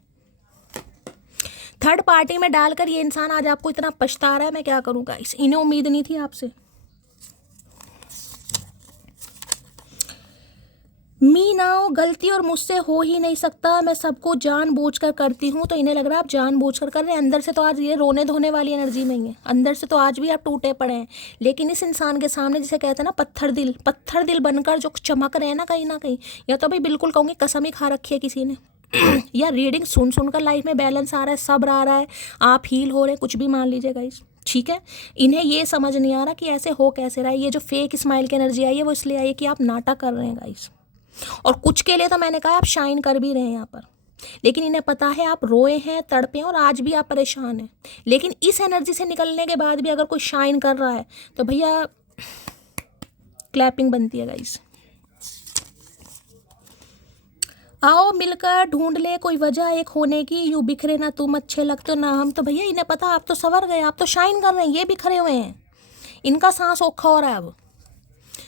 थर्ड पार्टी में डालकर ये इंसान आज आपको इतना पछता रहा है, मैं क्या करूँ गाइस, इन्हें उम्मीद नहीं थी आपसे। मी नाउ, गलती और मुझसे हो ही नहीं सकता, मैं सबको जानबूझकर करती हूँ। तो इन्हें लग रहा है आप जानबूझकर कर रहे हैं, अंदर से तो आज ये रोने धोने वाली एनर्जी में ही है, अंदर से तो आज भी आप टूटे पड़े हैं। लेकिन इस इंसान के सामने जिसे कहते हैं ना पत्थर दिल बनकर जो चमक रहे हैं ना कहीं, या तो भाई बिल्कुल कहूँगी कसम ही खा रखी है किसी ने, या रीडिंग सुनकर लाइफ में बैलेंस आ रहा है, सब्र आ रहा है, आप हील हो रहे हैं, कुछ भी मान लीजिए गाइस, ठीक है। इन्हें ये समझ नहीं आ रहा कि ऐसे हो कैसे रहा है। ये जो फेक स्माइल की एनर्जी आई है वो इसलिए आई है कि आप नाटक कर रहे हैं गाइस, और कुछ के लिए तो मैंने कहा आप शाइन कर भी रहे हैं यहाँ पर। लेकिन इन्हें पता है आप रोए हैं, तड़पे हैं, और आज भी आप परेशान हैं। लेकिन इस एनर्जी से निकलने के बाद भी अगर कोई शाइन कर रहा है तो भैया क्लैपिंग बनती है गाइस। आओ मिलकर ढूंढ ले कोई वजह एक होने की, यूँ बिखरे ना तुम अच्छे लगते हो ना हम। तो भैया इन्हें पता आप तो संवर गए, आप तो शाइन कर रहे हैं, ये बिखरे हुए हैं, इनका सांस औखा हो रहा है अब।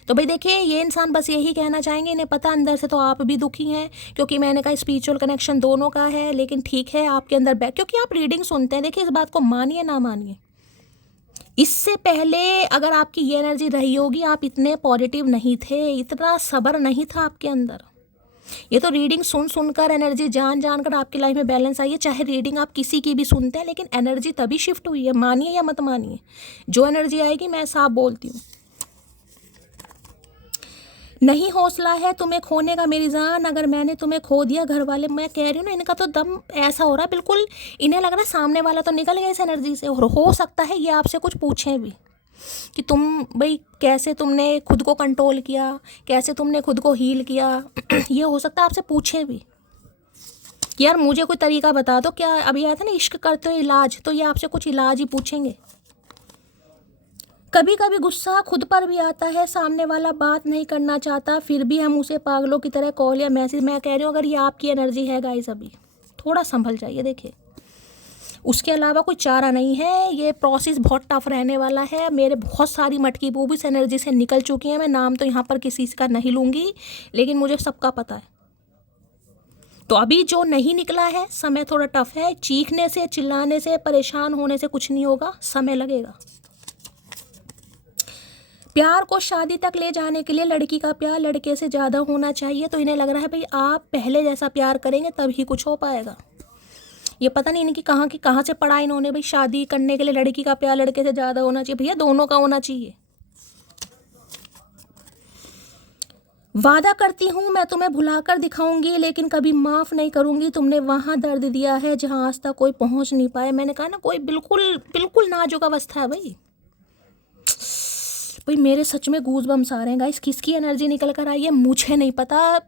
तो भाई देखिए ये इंसान बस यही कहना चाहेंगे, इन्हें पता अंदर से तो आप भी दुखी हैं, क्योंकि मैंने कहा स्पिरिचुअल कनेक्शन दोनों का है। लेकिन ठीक है आपके अंदर क्योंकि आप रीडिंग सुनते हैं, देखिए इस बात को मानिए ना मानिए, इससे पहले अगर आपकी ये एनर्जी रही होगी आप इतने पॉजिटिव नहीं थे, इतना सब्र नहीं था आपके अंदर। ये तो रीडिंग सुनकर एनर्जी जान कर आपकी लाइफ में बैलेंस आई है। चाहे रीडिंग आप किसी की भी सुनते हैं, लेकिन एनर्जी तभी शिफ्ट हुई है, मानिए या मत मानिए। जो एनर्जी आएगी मैं साफ बोलती हूँ। नहीं हौसला है तुम्हें खोने का मेरी जान, अगर मैंने तुम्हें खो दिया घर वाले। मैं कह रही हूँ ना इनका तो दम ऐसा हो रहा है, बिल्कुल इन्हें लग रहा है सामने वाला तो निकल गया इस एनर्जी से। और हो सकता है ये आपसे कुछ पूछें भी कि तुम भाई कैसे तुमने खुद को कंट्रोल किया, कैसे तुमने खुद को हील किया। ये हो सकता है आपसे पूछें भी कि यार मुझे कोई तरीका बता दो, क्या अभी आया था ना इश्क करते हो इलाज, तो ये आपसे कुछ इलाज ही पूछेंगे। कभी कभी गुस्सा खुद पर भी आता है, सामने वाला बात नहीं करना चाहता, फिर भी हम उसे पागलों की तरह कॉल या मैसेज। मैं कह रही हूँ अगर ये आपकी एनर्जी है गाइस, अभी थोड़ा संभल जाइए। देखिए उसके अलावा कोई चारा नहीं है, ये प्रोसेस बहुत टफ रहने वाला है। मेरे बहुत सारी मटकी वो भी इस एनर्जी से निकल चुकी हैं, मैं नाम तो यहाँ पर किसी का नहीं लूँगी, लेकिन मुझे सबका पता है। तो अभी जो नहीं निकला है, समय थोड़ा टफ है, चीखने से, चिल्लाने से, परेशान होने से कुछ नहीं होगा, समय लगेगा। प्यार को शादी तक ले जाने के लिए लड़की का प्यार लड़के से ज़्यादा होना चाहिए। तो इन्हें लग रहा है भाई आप पहले जैसा प्यार करेंगे तभी कुछ हो पाएगा। ये पता नहीं इनकी कहाँ से पढ़ा इन्होंने, भाई शादी करने के लिए लड़की का प्यार लड़के से ज़्यादा होना चाहिए। भैया दोनों का होना चाहिए। वादा करती हूँ मैं तुम्हें भुलाकर दिखाऊंगी, लेकिन कभी माफ़ नहीं करूँगी। तुमने वहाँ दर्द दिया है जहाँ आज तक कोई पहुँच नहीं पाए। मैंने कहा ना कोई बिल्कुल नाजुक अवस्था है भाई। मेरे सच में गूज बम्स आ रहे हैं गाइस। किसकी एनर्जी निकल कर आई है मुझे नहीं पता,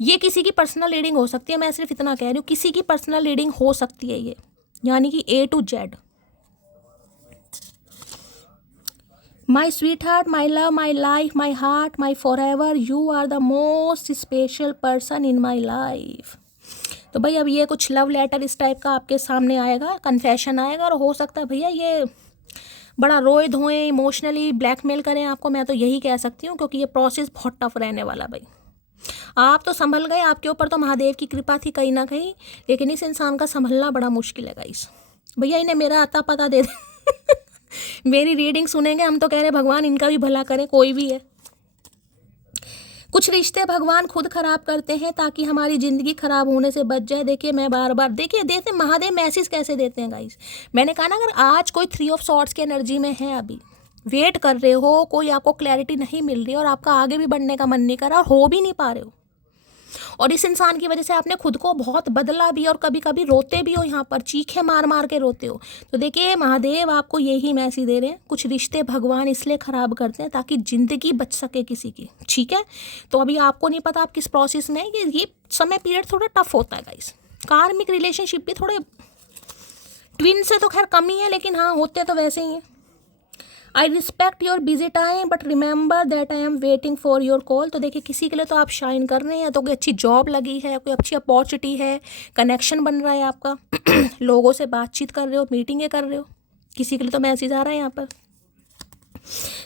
ये किसी की पर्सनल रीडिंग हो सकती है। मैं सिर्फ इतना कह रही हूँ किसी की पर्सनल रीडिंग हो सकती है ये, यानी कि A to Z। My sweet heart, my love, my life, my heart, my for ever, you are the most special person in my life. तो भाई अब ये कुछ लव लेटर इस टाइप का आपके सामने आएगा, कन्फेशन आएगा, और हो सकता है भैया ये बड़ा रोए धोएं, इमोशनली ब्लैकमेल करें आपको। मैं तो यही कह सकती हूँ, क्योंकि ये प्रोसेस बहुत टफ रहने वाला भाई। आप तो संभल गए, आपके ऊपर तो महादेव की कृपा थी कहीं ना कहीं, लेकिन इस इंसान का संभलना बड़ा मुश्किल है गाइस। भैया इन्हें मेरा आता पता दे दे मेरी रीडिंग सुनेंगे, हम तो कह रहे भगवान इनका भी भला करें, कोई भी है। कुछ रिश्ते भगवान खुद खराब करते हैं ताकि हमारी ज़िंदगी खराब होने से बच जाए। देखिए मैं बार बार देखिए देते महादेव मैसेज कैसे देते हैं गाइस। मैंने कहा ना, अगर आज कोई 3 ऑफ सॉर्ड्स की एनर्जी में है, अभी वेट कर रहे हो, कोई आपको क्लैरिटी नहीं मिल रही और आपका आगे भी बढ़ने का मन नहीं कर रहा और हो भी नहीं पा रहे हो, और इस इंसान की वजह से आपने खुद को बहुत बदला भी और कभी कभी रोते भी हो, यहाँ पर चीखे मार मार के रोते हो, तो देखिए महादेव आपको यही मैसेज दे रहे हैं। कुछ रिश्ते भगवान इसलिए ख़राब करते हैं ताकि ज़िंदगी बच सके किसी की, ठीक है। तो अभी आपको नहीं पता आप किस प्रोसेस में है, ये समय पीरियड थोड़ा टफ होता है गाइस। कार्मिक रिलेशनशिप भी थोड़े ट्विन से तो खैर कम ही है, लेकिन हाँ होते तो वैसे ही हैं। I respect your busy time but remember that I am waiting for your call. तो देखिए किसी के लिए तो आप शाइन कर रहे हैं, तो कोई अच्छी जॉब लगी है, कोई अच्छी अपॉर्चुनिटी है, कनेक्शन बन रहा है आपका लोगों से बातचीत कर रहे हो, मीटिंगें कर रहे हो, किसी के लिए तो मैसेज आ रहा है यहाँ पर।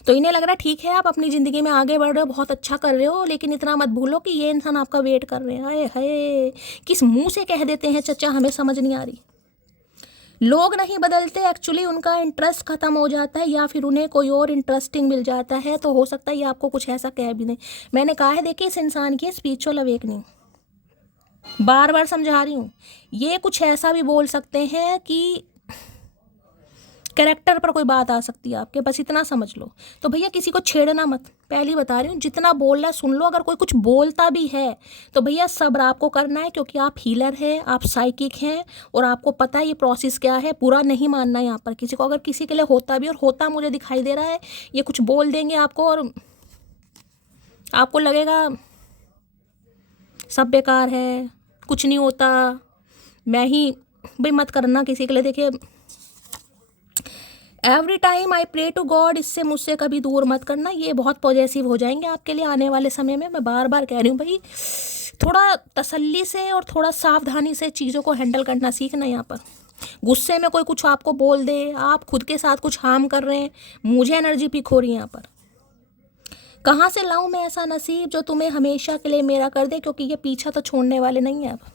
तो इन्हें लग रहा है ठीक है आप अपनी ज़िंदगी में आगे बढ़ रहे हो, बहुत अच्छा कर रहे हो, लेकिन इतना मत भूलो कि ये इंसान आपका वेट कर रहे हैं। हाय हाय, किस मुँह से कह देते हैं चचा, हमें समझ नहीं आ रही। लोग नहीं बदलते, एक्चुअली उनका इंटरेस्ट ख़त्म हो जाता है या फिर उन्हें कोई और इंटरेस्टिंग मिल जाता है, तो हो सकता है ये आपको कुछ ऐसा कह भी नहीं। मैंने कहा है देखिए इस इंसान की स्पिरिचुअल अवेकनिंग, बार बार समझा रही हूँ, ये कुछ ऐसा भी बोल सकते हैं कि कैरेक्टर पर कोई बात आ सकती है आपके, बस इतना समझ लो। तो भैया किसी को छेड़ना मत, पहली बता रही हूँ, जितना बोल रहा है सुन लो। अगर कोई कुछ बोलता भी है तो भैया सब्र आपको करना है, क्योंकि आप हीलर हैं, आप साइकिक हैं और आपको पता है ये प्रोसेस क्या है। बुरा नहीं मानना है यहाँ पर किसी को, अगर किसी के लिए होता भी और होता मुझे दिखाई दे रहा है, ये कुछ बोल देंगे आपको और आपको लगेगा सब बेकार है, कुछ नहीं होता, मैं ही, भाई मत करना किसी के लिए। देखिए every time I pray to God, इससे मुझसे कभी दूर मत करना, ये बहुत पॉजेसिव हो जाएंगे आपके लिए आने वाले समय में। मैं बार बार कह रही हूँ भाई थोड़ा तसल्ली से और थोड़ा सावधानी से चीज़ों को हैंडल करना सीखना। यहाँ पर गुस्से में कोई कुछ आपको बोल दे, आप खुद के साथ कुछ हार्म कर रहे हैं, मुझे एनर्जी पिक हो रही है यहाँ पर। कहाँ से लाऊं मैं ऐसा नसीब जो तुम्हें हमेशा के लिए मेरा कर दे, क्योंकि ये पीछा तो छोड़ने वाले नहीं है अब।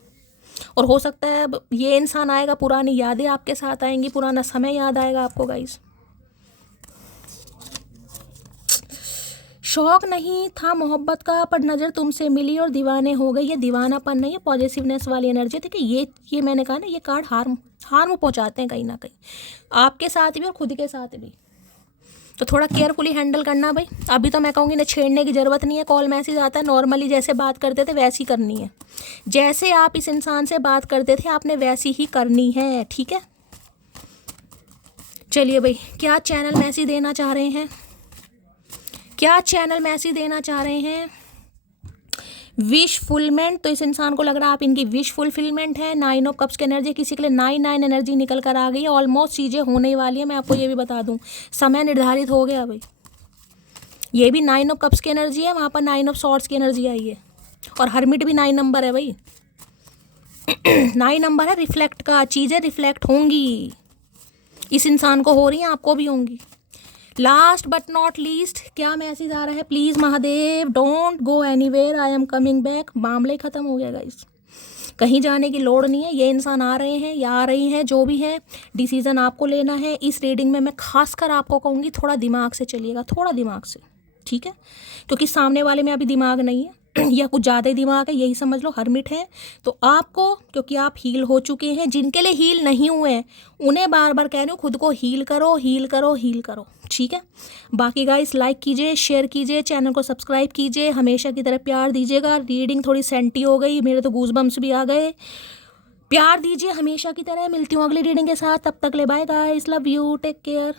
और हो सकता है अब ये इंसान आएगा, पुरानी यादें आपके साथ आएंगी, पुराना समय याद आएगा आपको गाइस। शौक नहीं था मोहब्बत का पर नज़र तुमसे मिली और दीवाने हो गई। ये दीवानापन नहीं है, पॉजिटिवनेस वाली एनर्जी। देखिए ये मैंने कहा ना, ये कार्ड हार्म पहुंचाते हैं कहीं ना कहीं आपके साथ भी और खुद के साथ भी, तो थोड़ा केयरफुली हैंडल करना भाई। अभी तो मैं कहूँगी ना, छेड़ने की ज़रूरत नहीं है, कॉल मैसेज आता है नॉर्मली जैसे बात करते थे वैसी करनी है, जैसे आप इस इंसान से बात करते थे आपने वैसी ही करनी है, ठीक है। चलिए भाई, क्या चैनल मैसेज देना चाह रहे हैं, क्या चैनल मैसेज देना चाह रहे हैं? विश फुलमेंट, तो इस इंसान को लग रहा है आप इनकी विश फुलफिलमेंट है। 9 ऑफ कप्स की एनर्जी, किसी के लिए 9 एनर्जी निकल कर आ गई है। ऑलमोस्ट चीज़ें होने वाली है, मैं आपको ये भी बता दूं, समय निर्धारित हो गया भाई। ये भी 9 ऑफ कप्स की एनर्जी है, वहाँ पर 9 ऑफ सॉर्ड्स की एनर्जी आई है, और हर्मिट भी 9 नंबर है भाई 9 नंबर है रिफ्लेक्ट का, चीज़ें रिफ्लेक्ट होंगी, इस इंसान को हो रही हैं, आपको भी होंगी। लास्ट बट नॉट लीस्ट, क्या मैसेज आ रहा है? Please Mahadev, don't go anywhere, I am coming back. मामले ख़त्म हो गया गाइस, कहीं जाने की लोड़ नहीं है। ये इंसान आ रहे हैं या आ रही हैं, जो भी है, डिसीज़न आपको लेना है। इस रीडिंग में मैं खासकर आपको कहूँगी थोड़ा दिमाग से चलिएगा, थोड़ा दिमाग से, ठीक है, क्योंकि सामने वाले में अभी दिमाग नहीं है या कुछ ज़्यादा ही दिमाग है, यही समझ लो, हर्मिट है। तो आपको, क्योंकि आप हील हो चुके हैं, जिनके लिए हील नहीं हुए हैं उन्हें बार बार कह रही हूँ खुद को हील करो, हील करो, हील करो, ठीक है। बाकी गाइस लाइक कीजिए, शेयर कीजिए, चैनल को सब्सक्राइब कीजिए, हमेशा की तरह प्यार दीजिएगा। रीडिंग थोड़ी सेंटी हो गई, मेरे तो गूज़बम्स भी आ गए। प्यार दीजिए हमेशा की तरह। मिलती हूँ अगली रीडिंग के साथ, तब तक ले bye guys, love you, take care.